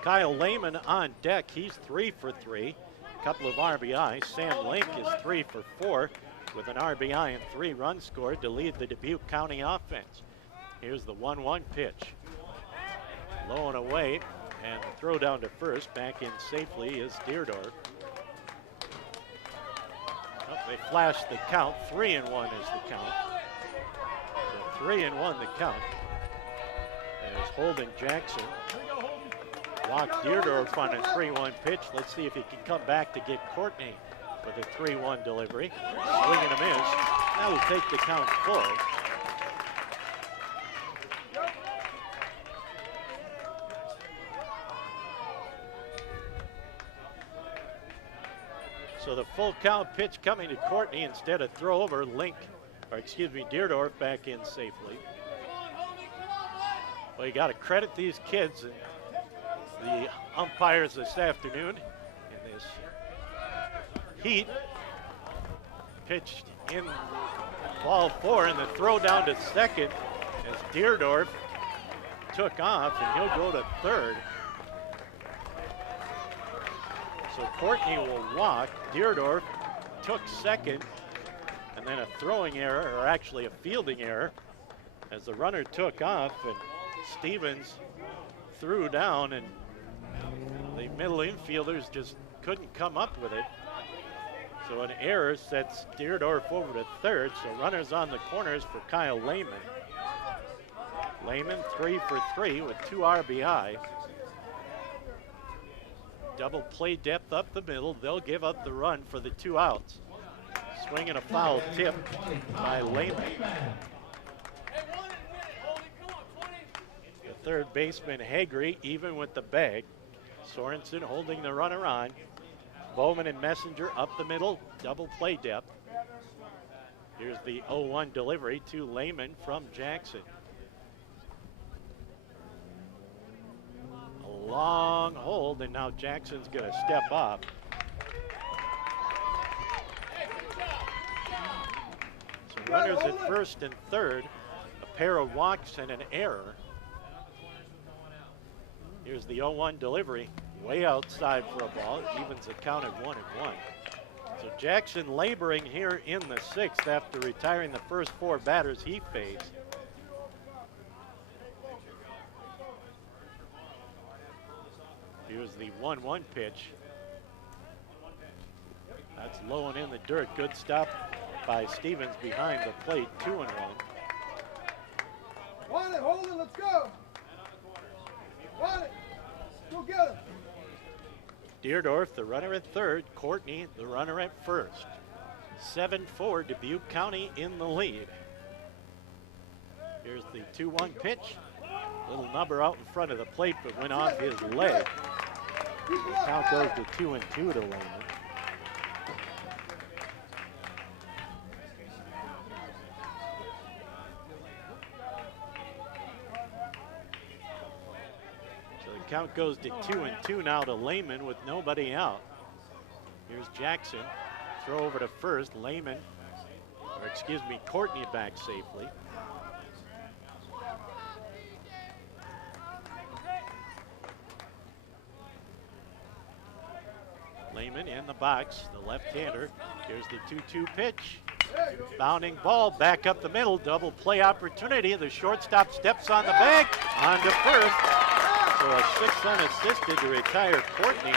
Kyle Lehman on deck. He's 3 for 3. Couple of RBI. Sam Link is 3 for 4 with an RBI and 3 runs scored to lead the Dubuque County offense. Here's the 1-1 pitch. Low and away, and the throw down to first. Back in safely is Deerdorf. Oh, they flashed the count. 3-1 is the count. So 3-1 the count. As Holden Jackson walked Deerdorf on a 3-1 pitch. Let's see if he can come back to get Courtney with a 3-1 delivery. Swing and a miss. Now we take the count full. So the full count pitch coming to Courtney instead of throw over. Deerdorf back in safely. Well, you got to credit these kids and the umpires this afternoon in this heat. Pitched in ball 4, and the throw down to second as Deerdorf took off, and he'll go to third. So Courtney will walk. Deerdorf took second, and then a throwing error, or actually a fielding error, as the runner took off, and Stevens threw down, and the middle infielders just couldn't come up with it. So an error sets Deerdorf over to third, so runners on the corners for Kyle Lehman. Lehman 3 for 3 with 2 RBI. Double play depth up the middle. They'll give up the run for the 2 outs. Swing and a foul tip by Lehman. The third baseman Hagry even with the bag. Sorensen holding the runner on. Bowman and Messenger up the middle. Double play depth. Here's the 0-1 delivery to Lehman from Jackson. A long hold, and now Jackson's going to step up. So runners at first and third, a pair of walks and an error. Here's the 0-1 delivery, way outside for a ball. It evens the count at 1-1. So Jackson laboring here in the 6th after retiring the first 4 batters he faced. Here's the 1-1 pitch. That's low and in the dirt. Good stop by Stevens behind the plate. 2-1. Want it, hold it, let's go. Want it. Go get him. Deerdorf, the runner at third. Courtney, the runner at first. 7-4, Dubuque County in the lead. Here's the 2-1 pitch. Little number out in front of the plate, but went off his leg. Keep it up, Count goes Alex. to 2-2 to Lehman. So the count goes to 2-2 now to Lehman with nobody out. Here's Jackson. Throw over to first. Lehman, or excuse me, Courtney back safely. Lehman in the box, the left-hander. Here's the 2-2 pitch. Bounding ball back up the middle, double play opportunity. The shortstop steps on the bag, on to first. So a 6 unassisted to retire Courtney,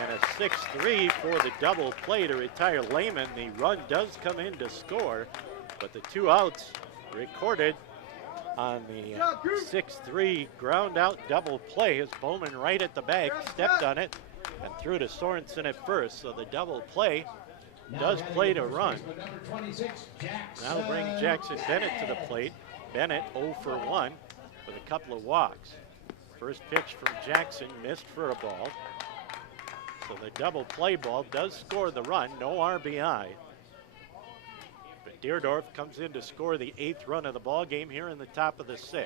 and a 6-3 for the double play to retire Lehman. The run does come in to score, but the 2 outs recorded on the 6-3 ground out double play as Bowman right at the bag stepped on it and threw to Sorensen at first. So the double play does play to run. That'll bring Jackson Bennett to the plate. Bennett 0 for 1 with a couple of walks. First pitch from Jackson missed for a ball. So the double play ball does score the run, no RBI. But Deerdorf comes in to score the 8th run of the ball game here in the top of the 6th.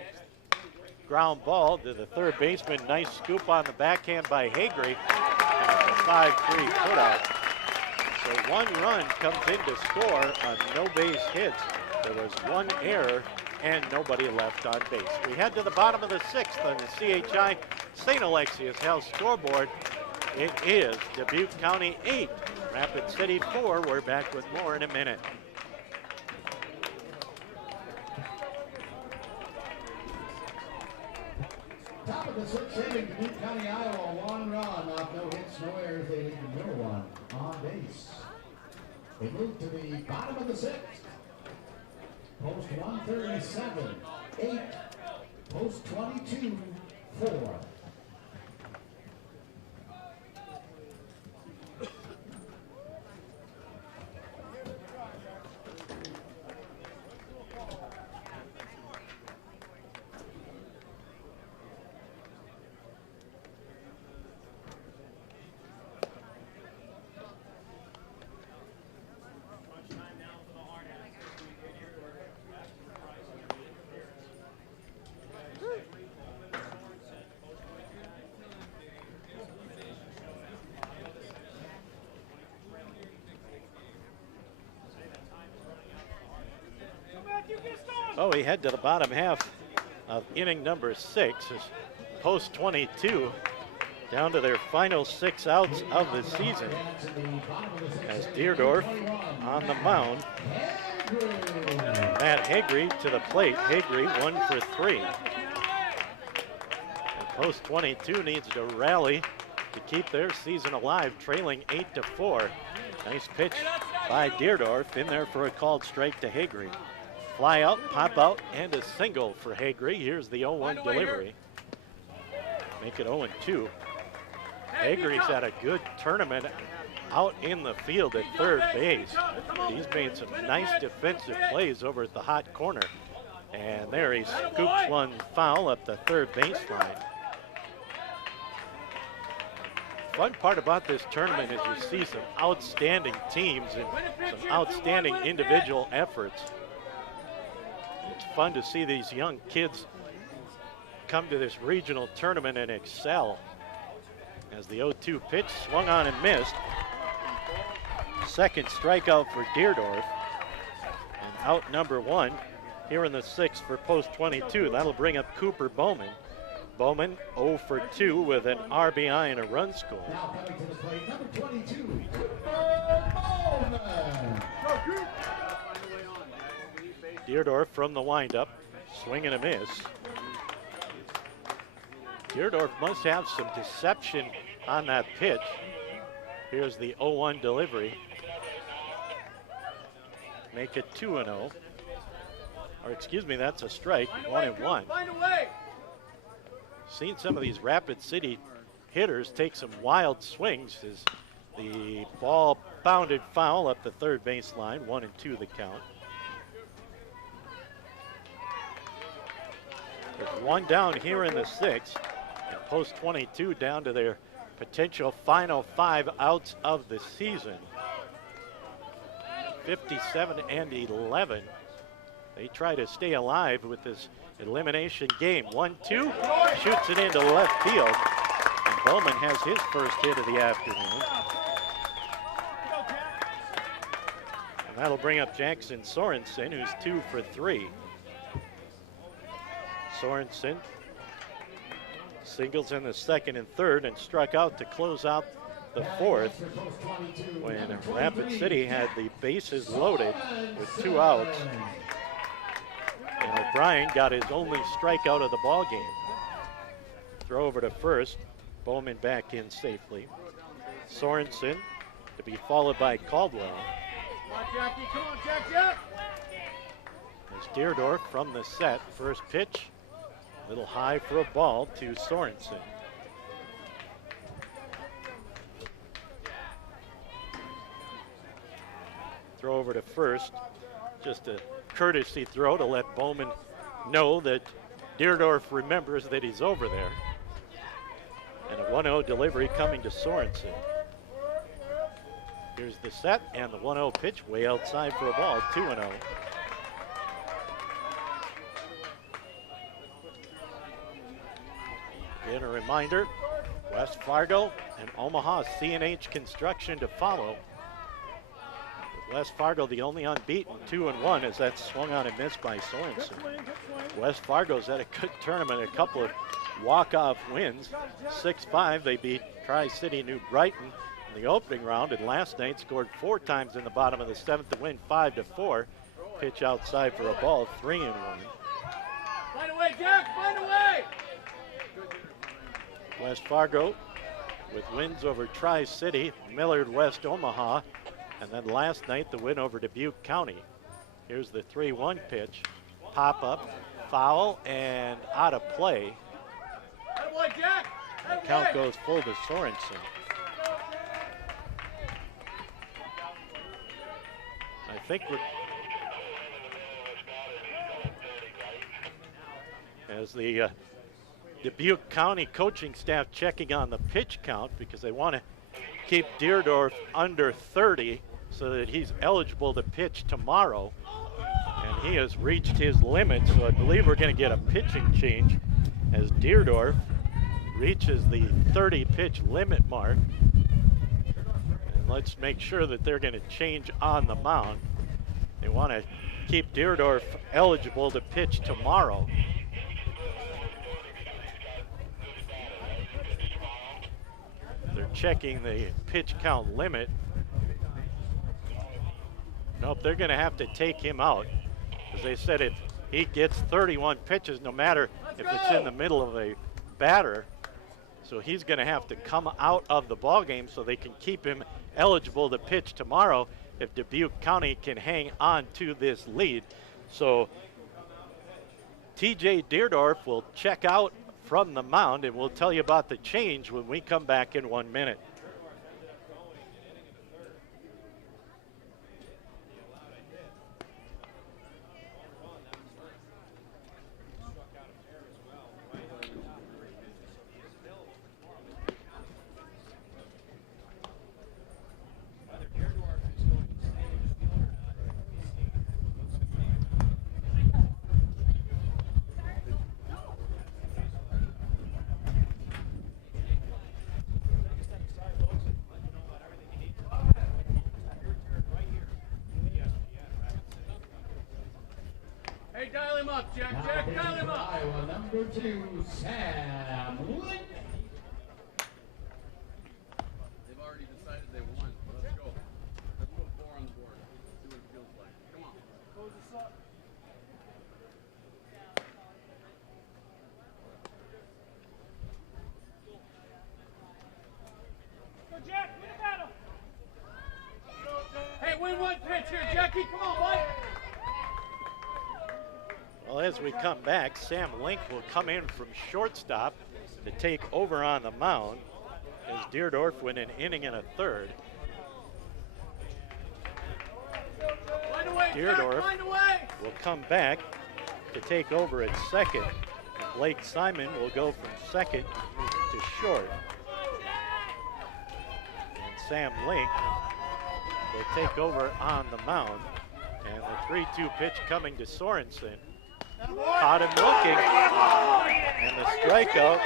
Ground ball to the third baseman. Nice scoop on the backhand by Hagry. And it's a 5-3 putout. So 1 run comes in to score on no base hits. There was 1 error and nobody left on base. We head to the bottom of the 6th on the CHI St. Alexius House scoreboard. It is Dubuque County 8, Rapid City 4. We're back with more in a minute. Top of the 6th inning, Dubuque County, Iowa, 1 run off no hits, no errors. They lead the middle one on base. They move to the bottom of the 6th. Post 137, 8. Post 22, 4. Oh, we head to the bottom half of inning number 6 as Post 22 down to their final 6 outs of the season as Deerdorf on the mound. Matt Hagry to the plate. Hagry 1 for 3. And Post 22 needs to rally to keep their season alive, trailing 8-4. Nice pitch by Deerdorf in there for a called strike to Hagry. Fly out, pop out, and a single for Hagry. Here's the 0-1 delivery. Make it 0-2. Hagry's had a good tournament out in the field at third base. He's made some nice defensive plays over at the hot corner. And there he scoops one foul up the third baseline. Fun part about this tournament is you see some outstanding teams and some outstanding individual efforts. It's fun to see these young kids come to this regional tournament and excel. As the 0-2 pitch swung on and missed. Second strikeout for Deerdorf. And out number 1 here in the 6th for Post 22. That'll bring up Cooper Bowman. Bowman 0 for 2 with an RBI and a run score. Now coming to the plate, number 22, Cooper Bowman. Deerdorf from the windup, swing and a miss. Deerdorf must have some deception on that pitch. Here's the 0-1 delivery. Make it 2-0. Or excuse me, that's a strike, 1-1. Seen some of these Rapid City hitters take some wild swings as the ball bounded foul up the third baseline, 1-2 the count. With 1 down here in the 6th, and Post 22 down to their potential final 5 outs of the season. 57-11. They try to stay alive with this elimination game. 1-2, shoots it into left field. And Bowman has his first hit of the afternoon. And that'll bring up Jackson Sorensen, who's 2 for 3. Sorensen singles in the second and third and struck out to close out the fourth when Rapid City had the bases loaded with 2 outs. And O'Brien got his only strikeout of the ball game. Throw over to first. Bowman back in safely. Sorensen to be followed by Caldwell. Come on, Jackie. Come on, Jackie. Up. As Deerdorf from the set. First pitch, a little high for a ball to Sorensen. Throw over to first. Just a courtesy throw to let Bowman know that Deerdorf remembers that he's over there. And a 1-0 delivery coming to Sorensen. Here's the set and the 1-0 pitch way outside for a ball, 2-0. Again, a reminder, West Fargo and Omaha CNH Construction to follow. With West Fargo the only unbeaten, 2-1 as that swung on and missed by Sorensen. West Fargo's had a good tournament, a couple of walk-off wins. 6-5, they beat Tri-City New Brighton in the opening round, and last night scored 4 times in the bottom of the 7th to win 5-4. Pitch outside for a ball, 3-1. Find a way, Jack. Find a way. West Fargo with wins over Tri-City, Millard West Omaha, and then last night the win over Dubuque County. Here's the 3-1 pitch. Pop up, foul, and out of play. The count goes full to Sorensen. I think we're, as the Dubuque County coaching staff checking on the pitch count because they want to keep Deerdorf under 30 so that he's eligible to pitch tomorrow. And he has reached his limit, so I believe we're going to get a pitching change as Deerdorf reaches the 30 pitch limit mark. And let's make sure that they're going to change on the mound. They want to keep Deerdorf eligible to pitch tomorrow. They're checking the pitch count limit. Nope, they're going to have to take him out. As they said, if he gets 31 pitches, no matter if it's in the middle of a batter, so he's going to have to come out of the ball game so they can keep him eligible to pitch tomorrow if Dubuque County can hang on to this lead. So TJ Deerdorf will check out from the mound, and we'll tell you about the change when we come back in 1 minute. Dial him up, Jack. Jack, dial him up. Iowa number 2, Sam Link. They've already decided they won. Let's go. Let's put 4 on the board. See what it feels like. Come on. Close this up. Go, Jack. Win the battle. Hey, win one pitch here, Jackie. Come on, bud. Well, as we come back, Sam Link will come in from shortstop to take over on the mound as Deerdorf went an inning and a third. Deerdorf will come back to take over at second. Blake Simon will go from second to short. Sam Link will take over on the mound. And the 3-2 pitch coming to Sorensen. Caught him looking. And the strikeout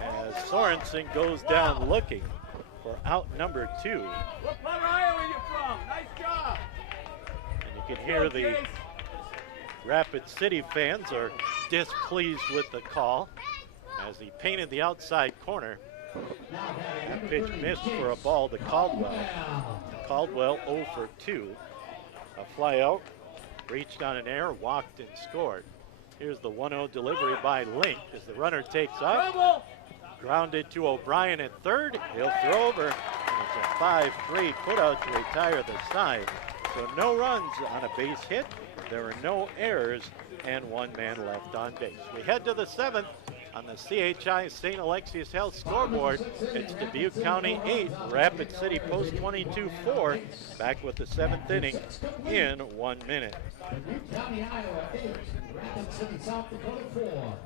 as Sorensen goes down looking for out number 2. What part of Iowa are you from? Nice job. And you can hear the Rapid City fans are displeased with the call as he painted the outside corner. That pitch missed for a ball to Caldwell. Caldwell 0 for 2. A fly out, reached on an error, walked and scored. Here's the 1-0 delivery by Link as the runner takes off. Grounded to O'Brien at third. He'll throw over. And it's a 5-3 putout to retire the side. So no runs on a base hit. There were no errors and 1 man left on base. We head to the 7th on the CHI St. Alexius Health scoreboard. It's Dubuque County 8, Rapid City Post 22 4. Back with the 7th inning in 1 minute. Dubuque County, Iowa 8, Rapid City, South Dakota 4.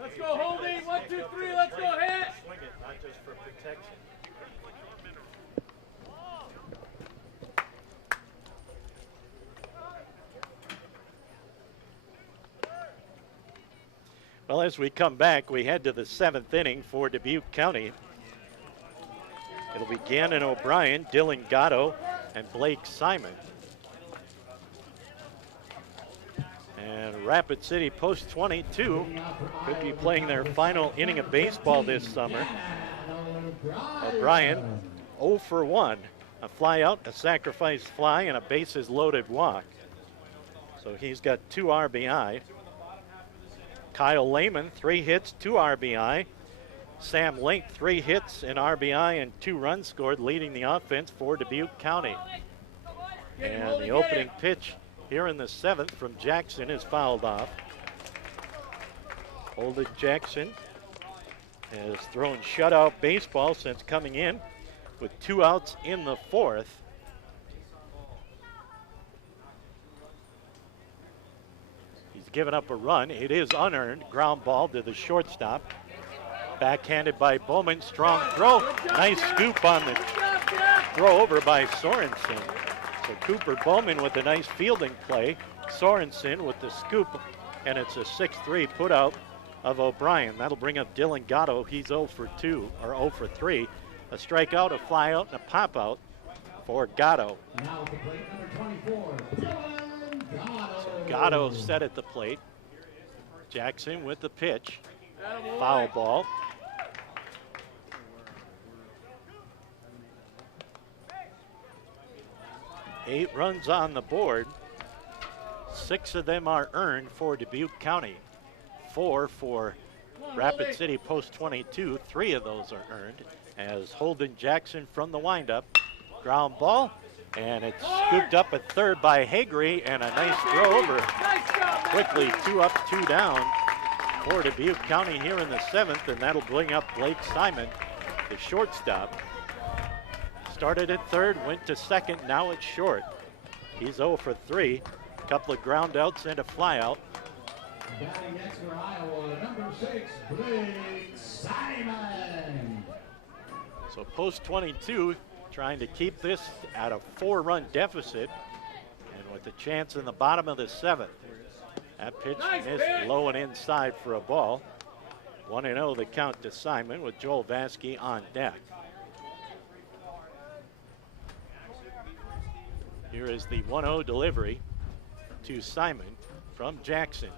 Let's go, holding. 1, 2, 3. Let's go, hit. Swing it, not just for protection. Well, as we come back, we head to the 7th inning for Dubuque County. It'll be Gannon O'Brien, Dylan Gatto, and Blake Simon. And Rapid City Post 22 could be playing their final inning of baseball this summer. O'Brien 0 for 1. A fly out, a sacrifice fly, and a bases loaded walk. So he's got 2 RBI. Kyle Lehman, 3 hits, 2 RBI. Sam Link, 3 hits, an RBI, and 2 runs scored, leading the offense for Dubuque County. And the opening pitch here in the 7th from Jackson is fouled off. Holden Jackson has thrown shutout baseball since coming in with 2 outs in the 4th. He's given up a run. It is unearned. Ground ball to the shortstop. Backhanded by Bowman. Strong throw. Nice scoop on the throw over by Sorensen. So Cooper Bowman with a nice fielding play. Sorensen with the scoop, and it's a 6-3 put out of O'Brien. That'll bring up Dylan Gatto. He's 0 for 2, or 0 for 3. A strikeout, a fly out, and a pop out for Gatto. Now at the plate, number 24, Dylan Gatto. So Gatto set at the plate. Jackson with the pitch. Foul ball. Eight runs on the board. 6 of them are earned for Dubuque County. 4 for Rapid City Post 22. 3 of those are earned as Holden Jackson from the windup. Ground ball, and it's scooped up at third by Hagery, and a nice throw over. Quickly 2 up, 2 down for Dubuque County here in the 7th, and that'll bring up Blake Simon, the shortstop. Started at third, went to second, now it's short. He's 0 for 3. A couple of ground outs and a fly out. Batting next for Iowa, number 6, Blake Simon. So Post 22 trying to keep this at a 4-run deficit, and with a chance in the bottom of the 7th. That pitch missed low and inside for a ball. 1-0 the count to Simon with Joel Vasky on deck. Here is the 1-0 delivery to Simon from Jackson.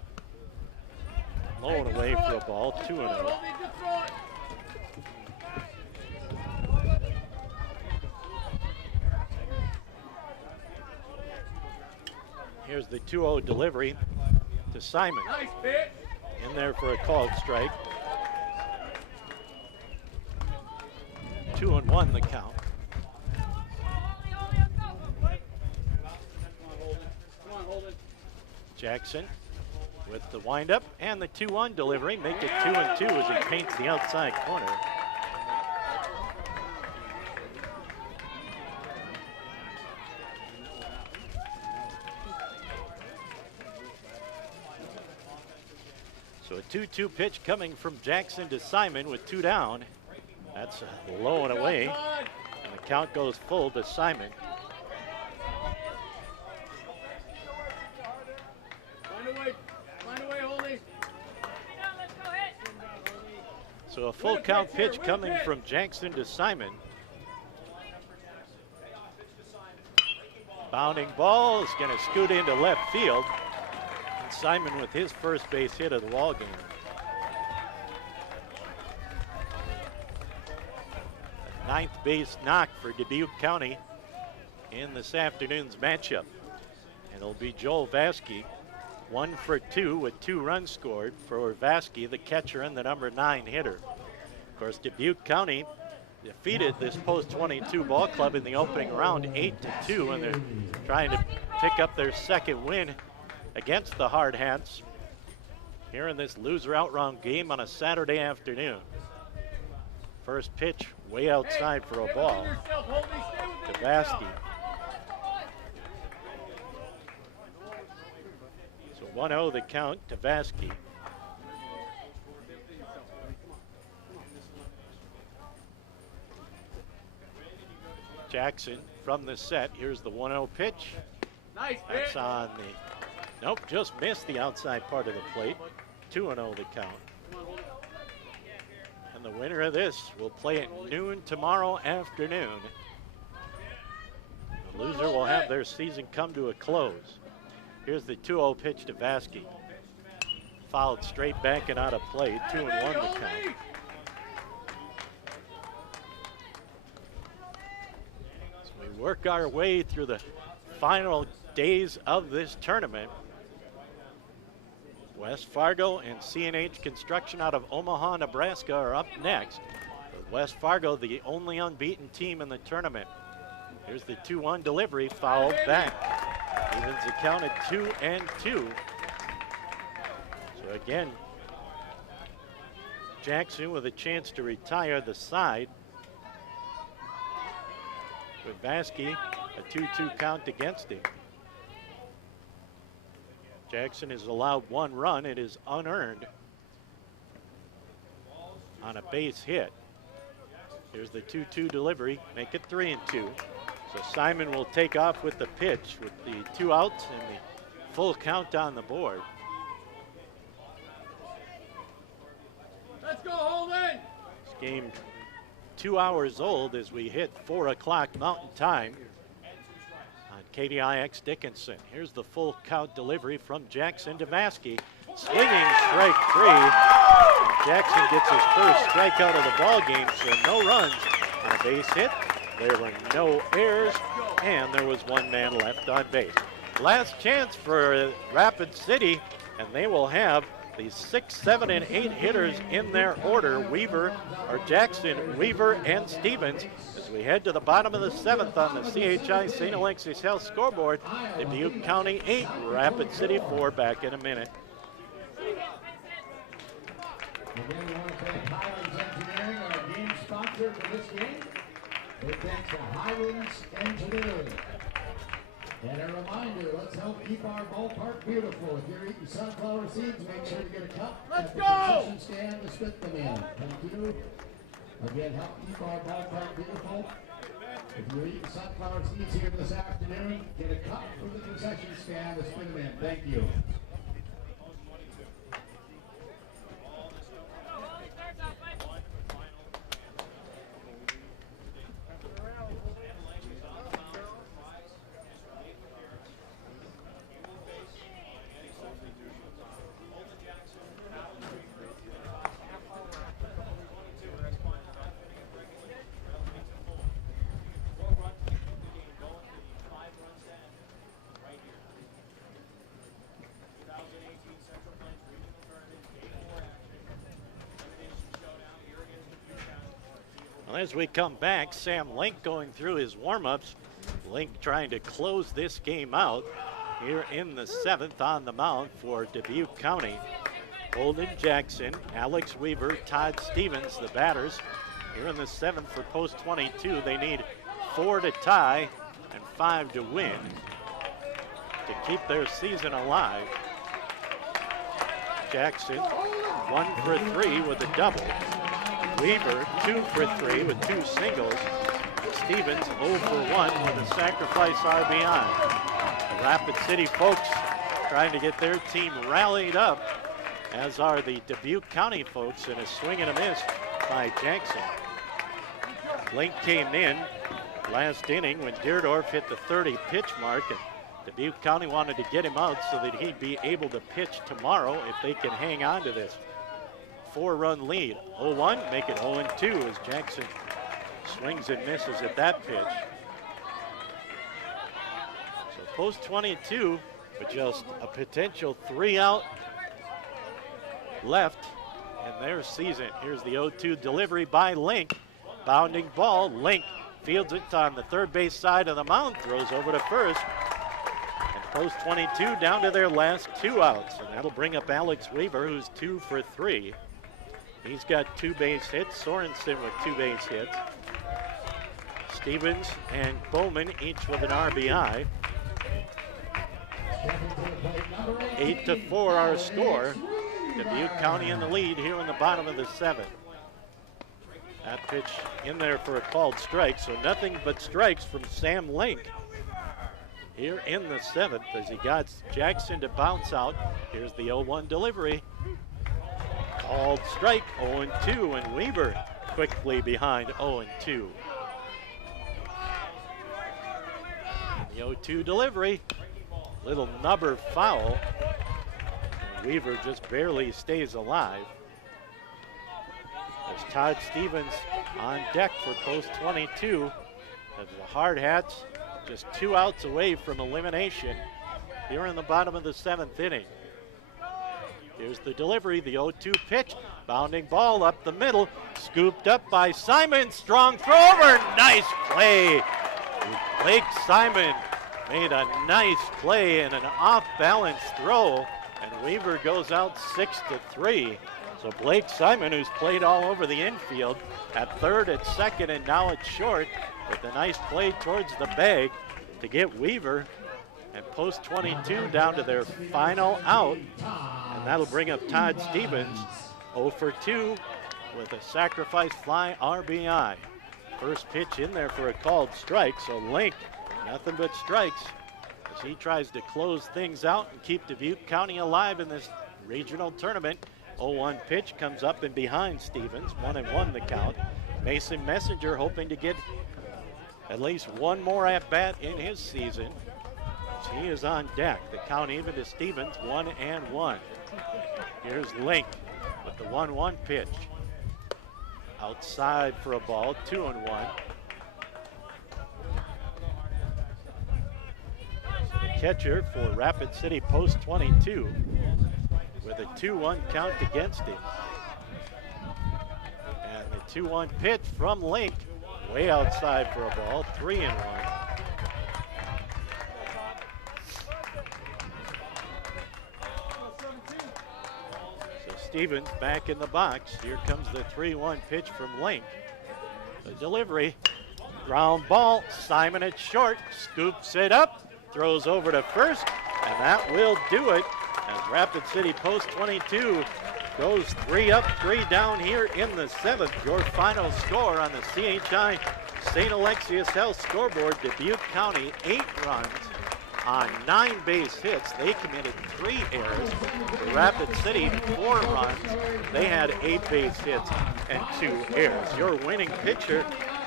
Low and away for a ball, 2-0. Here's the 2-0 delivery to Simon. Nice pitch. In there for a called strike. 2-1 the count. Jackson with the windup and the 2-1 delivery. Make it 2-2 as he paints the outside corner. So a 2-2 pitch coming from Jackson to Simon with 2 down. That's low and away. And the count goes full to Simon. Find away, Holdie. So a full count pitch coming from Jackson to Simon. Bounding ball is going to scoot into left field. And Simon with his first base hit of the ball game. A 9th base knock for Dubuque County in this afternoon's matchup. And it'll be Joel Vasky, 1 for 2 with 2 runs scored for Vasky, the catcher and the number 9 hitter. Of course, Dubuque County defeated this post-22 ball club in the opening round 8-2, and they're trying to pick up their second win against the Hard Hats here in this loser out round game on a Saturday afternoon. First pitch way outside for a ball to Vasky. So 1-0 the count to Vasky. Jackson from the set. Here's the 1-0 pitch. Nice That's pitch. on the, nope, just missed the outside part of the plate. 2-0 the count. And the winner of this will play at noon tomorrow afternoon. The loser will have their season come to a close. Here's the 2-0 pitch to Vasky. Fouled straight back and out of play. 2-1 the count. So we work our way through the final days of this tournament. West Fargo and CNH Construction out of Omaha, Nebraska are up next. With West Fargo, the only unbeaten team in the tournament. Here's the 2-1 delivery, fouled back. Evens the count at 2-2. So again, Jackson with a chance to retire the side. With Vasky, a 2-2 count against him. Jackson is allowed 1 run. It is unearned on a base hit. Here's the 2-2 delivery, make it 3-2. So Simon will take off with the pitch with the 2 outs and the full count on the board. Let's go, Holden. This game 2 hours old as we hit 4 o'clock Mountain Time on KDIX Dickinson. Here's the full count delivery from Jackson to Vasky. Swinging strike 3. And Jackson gets his first strikeout of the ball game, so no runs on a base hit. There were no errors, and there was 1 man left on base. Last chance for Rapid City, and they will have the 6, 7, and 8 hitters in their order. Jackson, Weaver, and Stevens. As we head to the bottom of the 7th on the CHI St. Alexius Health scoreboard, Dubuque County 8, Rapid City 4. Back in a minute. Again, we want to thank Highlands Engineering, our game sponsor for this game. Big thanks to Highlands Engineering. And a reminder, let's help keep our ballpark beautiful. If you're eating sunflower seeds, make sure to get a cup at the concession stand to spit them in. Thank you. Again, help keep our ballpark beautiful. If you're eating sunflower seeds here this afternoon, get a cup from the concession stand to spit them in. Thank you. Well, as we come back, Sam Link going through his warm-ups. Link trying to close this game out here in the 7th on the mound for Dubuque County. Holden Jackson, Alex Weaver, Todd Stevens, the batters. Here in the 7th for post 22, they need 4 to tie and 5 to win to keep their season alive. Jackson, 1 for 3 with a double. Weaver, 2 for 3 with 2 singles. Stevens, 0 for 1 with a sacrifice RBI. The Rapid City folks trying to get their team rallied up, as are the Dubuque County folks, in a swing and a miss by Jackson. Link came in last inning when Deerdorf hit the 30 pitch mark, and Dubuque County wanted to get him out so that he'd be able to pitch tomorrow if they can hang on to this 4-run lead. 0-1, make it 0-2 as Jackson swings and misses at that pitch. So post 22 with just a potential 3-out left in their season. Here's the 0-2 delivery by Link. Bounding ball, Link fields it on the third base side of the mound, throws over to first. And post 22 down to their last 2 outs, and that'll bring up Alex Weaver, who's 2 for 3. He's got 2 base hits. Sorensen with 2 base hits. Stevens and Bowman each with an RBI. 8-4 our score. Dubuque County in the lead here in the bottom of the 7th. That pitch in there for a called strike, so nothing but strikes from Sam Link here in the 7th as he got Jackson to bounce out. Here's the 0-1 delivery. Called strike, 0-2, and Weaver quickly behind 0-2. The 0-2 delivery, little nubber foul. Weaver just barely stays alive. There's Todd Stevens on deck for post 22. As the Hard Hats just 2 outs away from elimination here in the bottom of the 7th inning. Here's the delivery, the 0-2 pitch. Bounding ball up the middle, scooped up by Simon. Strong throw over, nice play. Blake Simon made a nice play and an off-balance throw, and Weaver goes out 6-3. So Blake Simon, who's played all over the infield, at third, at second, and now at short, with a nice play towards the bag to get Weaver and post 22 down to their final out. And that'll bring up Todd Stevens, 0 for 2 with a sacrifice fly RBI. First pitch in there for a called strike, so Link, nothing but strikes as he tries to close things out and keep Dubuque County alive in this regional tournament. 0-1 pitch comes up and behind Stevens, 1-1 the count. Mason Messenger hoping to get at least one more at-bat in his season. He is on deck. The count even to Stevens, 1-1. Here's Link with the 1-1 pitch. Outside for a ball, 2-1. The catcher for Rapid City post 22 with a 2-1 count against him. And the 2-1 pitch from Link, way outside for a ball, 3-1. So Stevens back in the box. Here comes the 3-1 pitch from Link. The delivery, ground ball, Simon at short, scoops it up, throws over to first, and that will do it as Rapid City post 22 goes 3 up, 3 down here in the 7th. Your final score on the CHI St. Alexius Health scoreboard: Dubuque County 8 runs on 9 base hits. They committed 3 errors. Rapid City 4 runs. They had 8 base hits and 2 errors. Your winning pitcher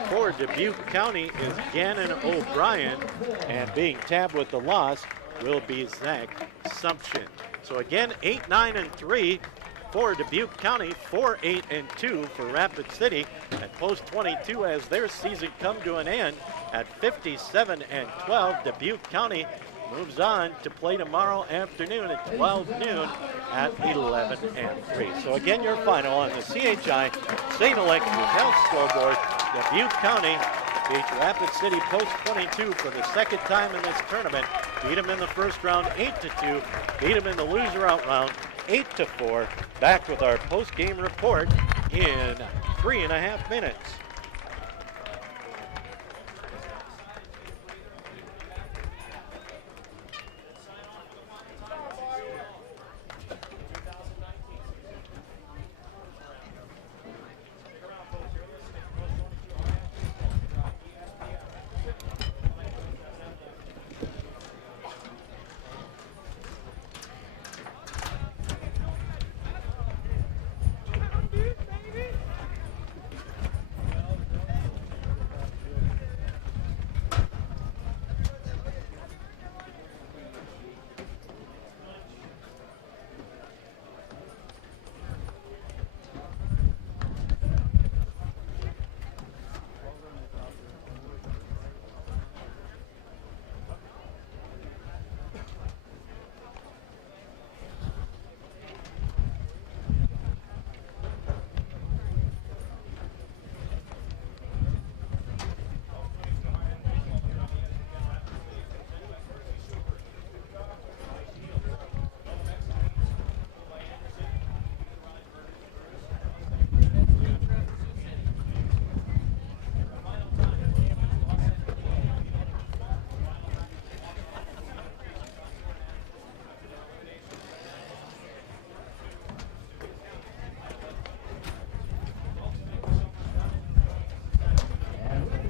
for Dubuque County is Gannon O'Brien, and being tabbed with the loss will be Zach Sumption. So again, 8-9-3 for Dubuque County, 4-8-2 for Rapid City, and post 22 as their season come to an end at 57-12. Dubuque County moves on to play tomorrow afternoon at 12 noon at 11-3. So again, your final on the CHI St. Alexius Health scoreboard: Dubuque County beat Rapid City Post 22 for the second time in this tournament. Beat them in the first round 8-2. Beat them in the loser out round 8-4. Back with our post-game report in 3.5 minutes.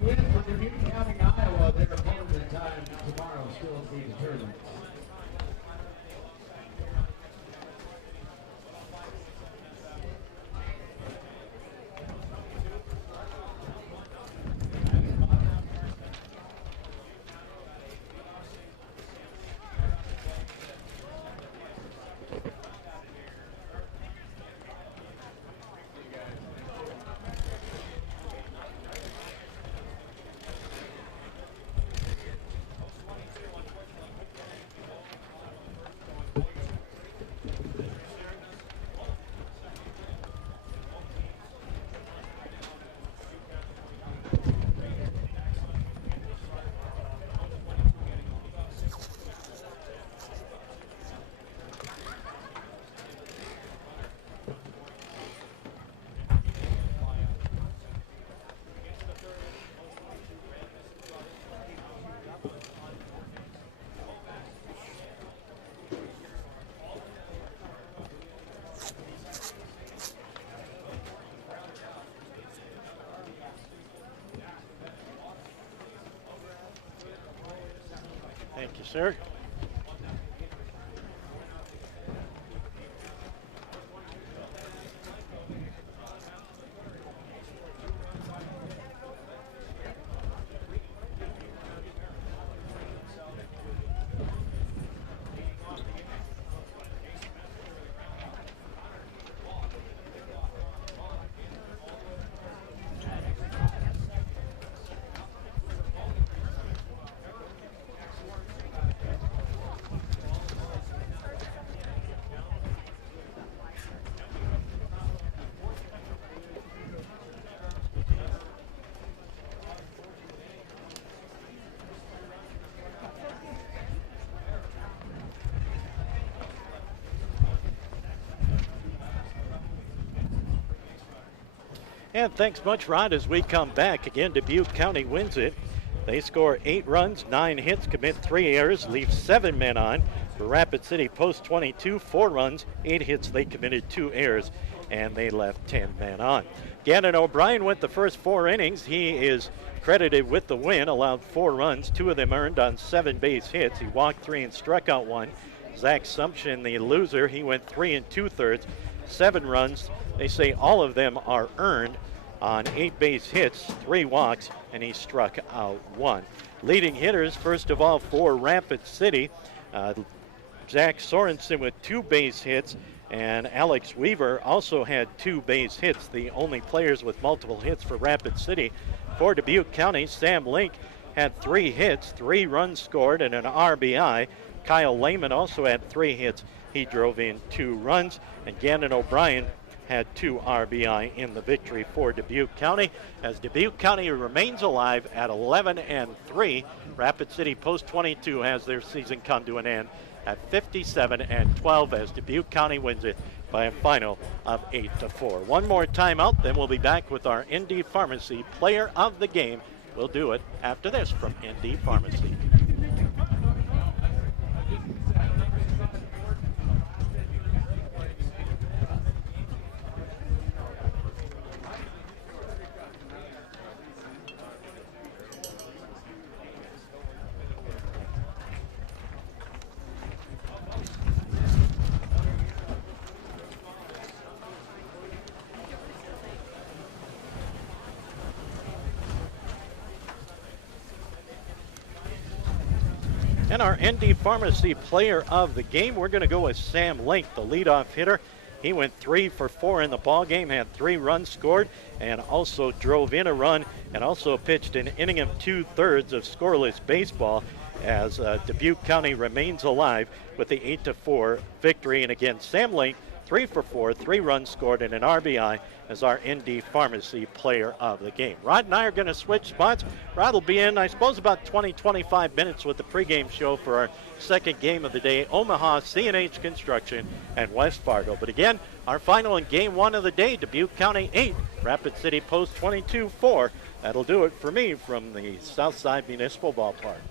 Win for Dubuque County, Iowa. Their opponent time tomorrow still to be determined. Thank you, sir. And thanks much, Rod, as we come back. Again, Dubuque County wins it. They score 8 runs, 9 hits, commit 3 errors, leave 7 men on. For Rapid City Post 22, 4 runs, 8 hits, they committed 2 errors, and they left 10 men on. Gannon O'Brien went the first 4 innings. He is credited with the win, allowed 4 runs, 2 of them earned on 7 base hits. He walked 3 and struck out 1. Zach Sumption, the loser, he went 3 2/3, 7 runs. They say all of them are earned on 8 base hits, 3 walks, and he struck out 1. Leading hitters, first of all, for Rapid City, Zach Sorensen with 2 base hits, and Alex Weaver also had 2 base hits, the only players with multiple hits for Rapid City. For Dubuque County, Sam Link had 3 hits, 3 runs scored, and an RBI. Kyle Lehman also had 3 hits. He drove in 2 runs, and Gannon O'Brien had 2 RBI in the victory for Dubuque County, as Dubuque County remains alive at 11-3. Rapid City Post 22 has their season come to an end at 57-12 as Dubuque County wins it by a final of 8-4. One more timeout, then we'll be back with our ND Pharmacy Player of the Game. We'll do it after this from ND Pharmacy. And our ND Pharmacy Player of the Game, we're going to go with Sam Link, the leadoff hitter. He went 3 for 4 in the ball game, had 3 runs scored, and also drove in a run, and also pitched an inning of 2/3 of scoreless baseball as Dubuque County remains alive with the 8-4 victory. And again, Sam Link, 3 for 4, 3 runs scored, and an RBI as our ND Pharmacy Player of the Game. Rod and I are going to switch spots. Rod will be in, I suppose, about 20-25 minutes with the pregame show for our second game of the day, Omaha CNH Construction and West Fargo. But again, our final in game 1 of the day, Dubuque County 8, Rapid City Post 22-4. That'll do it for me from the Southside Municipal Ballpark.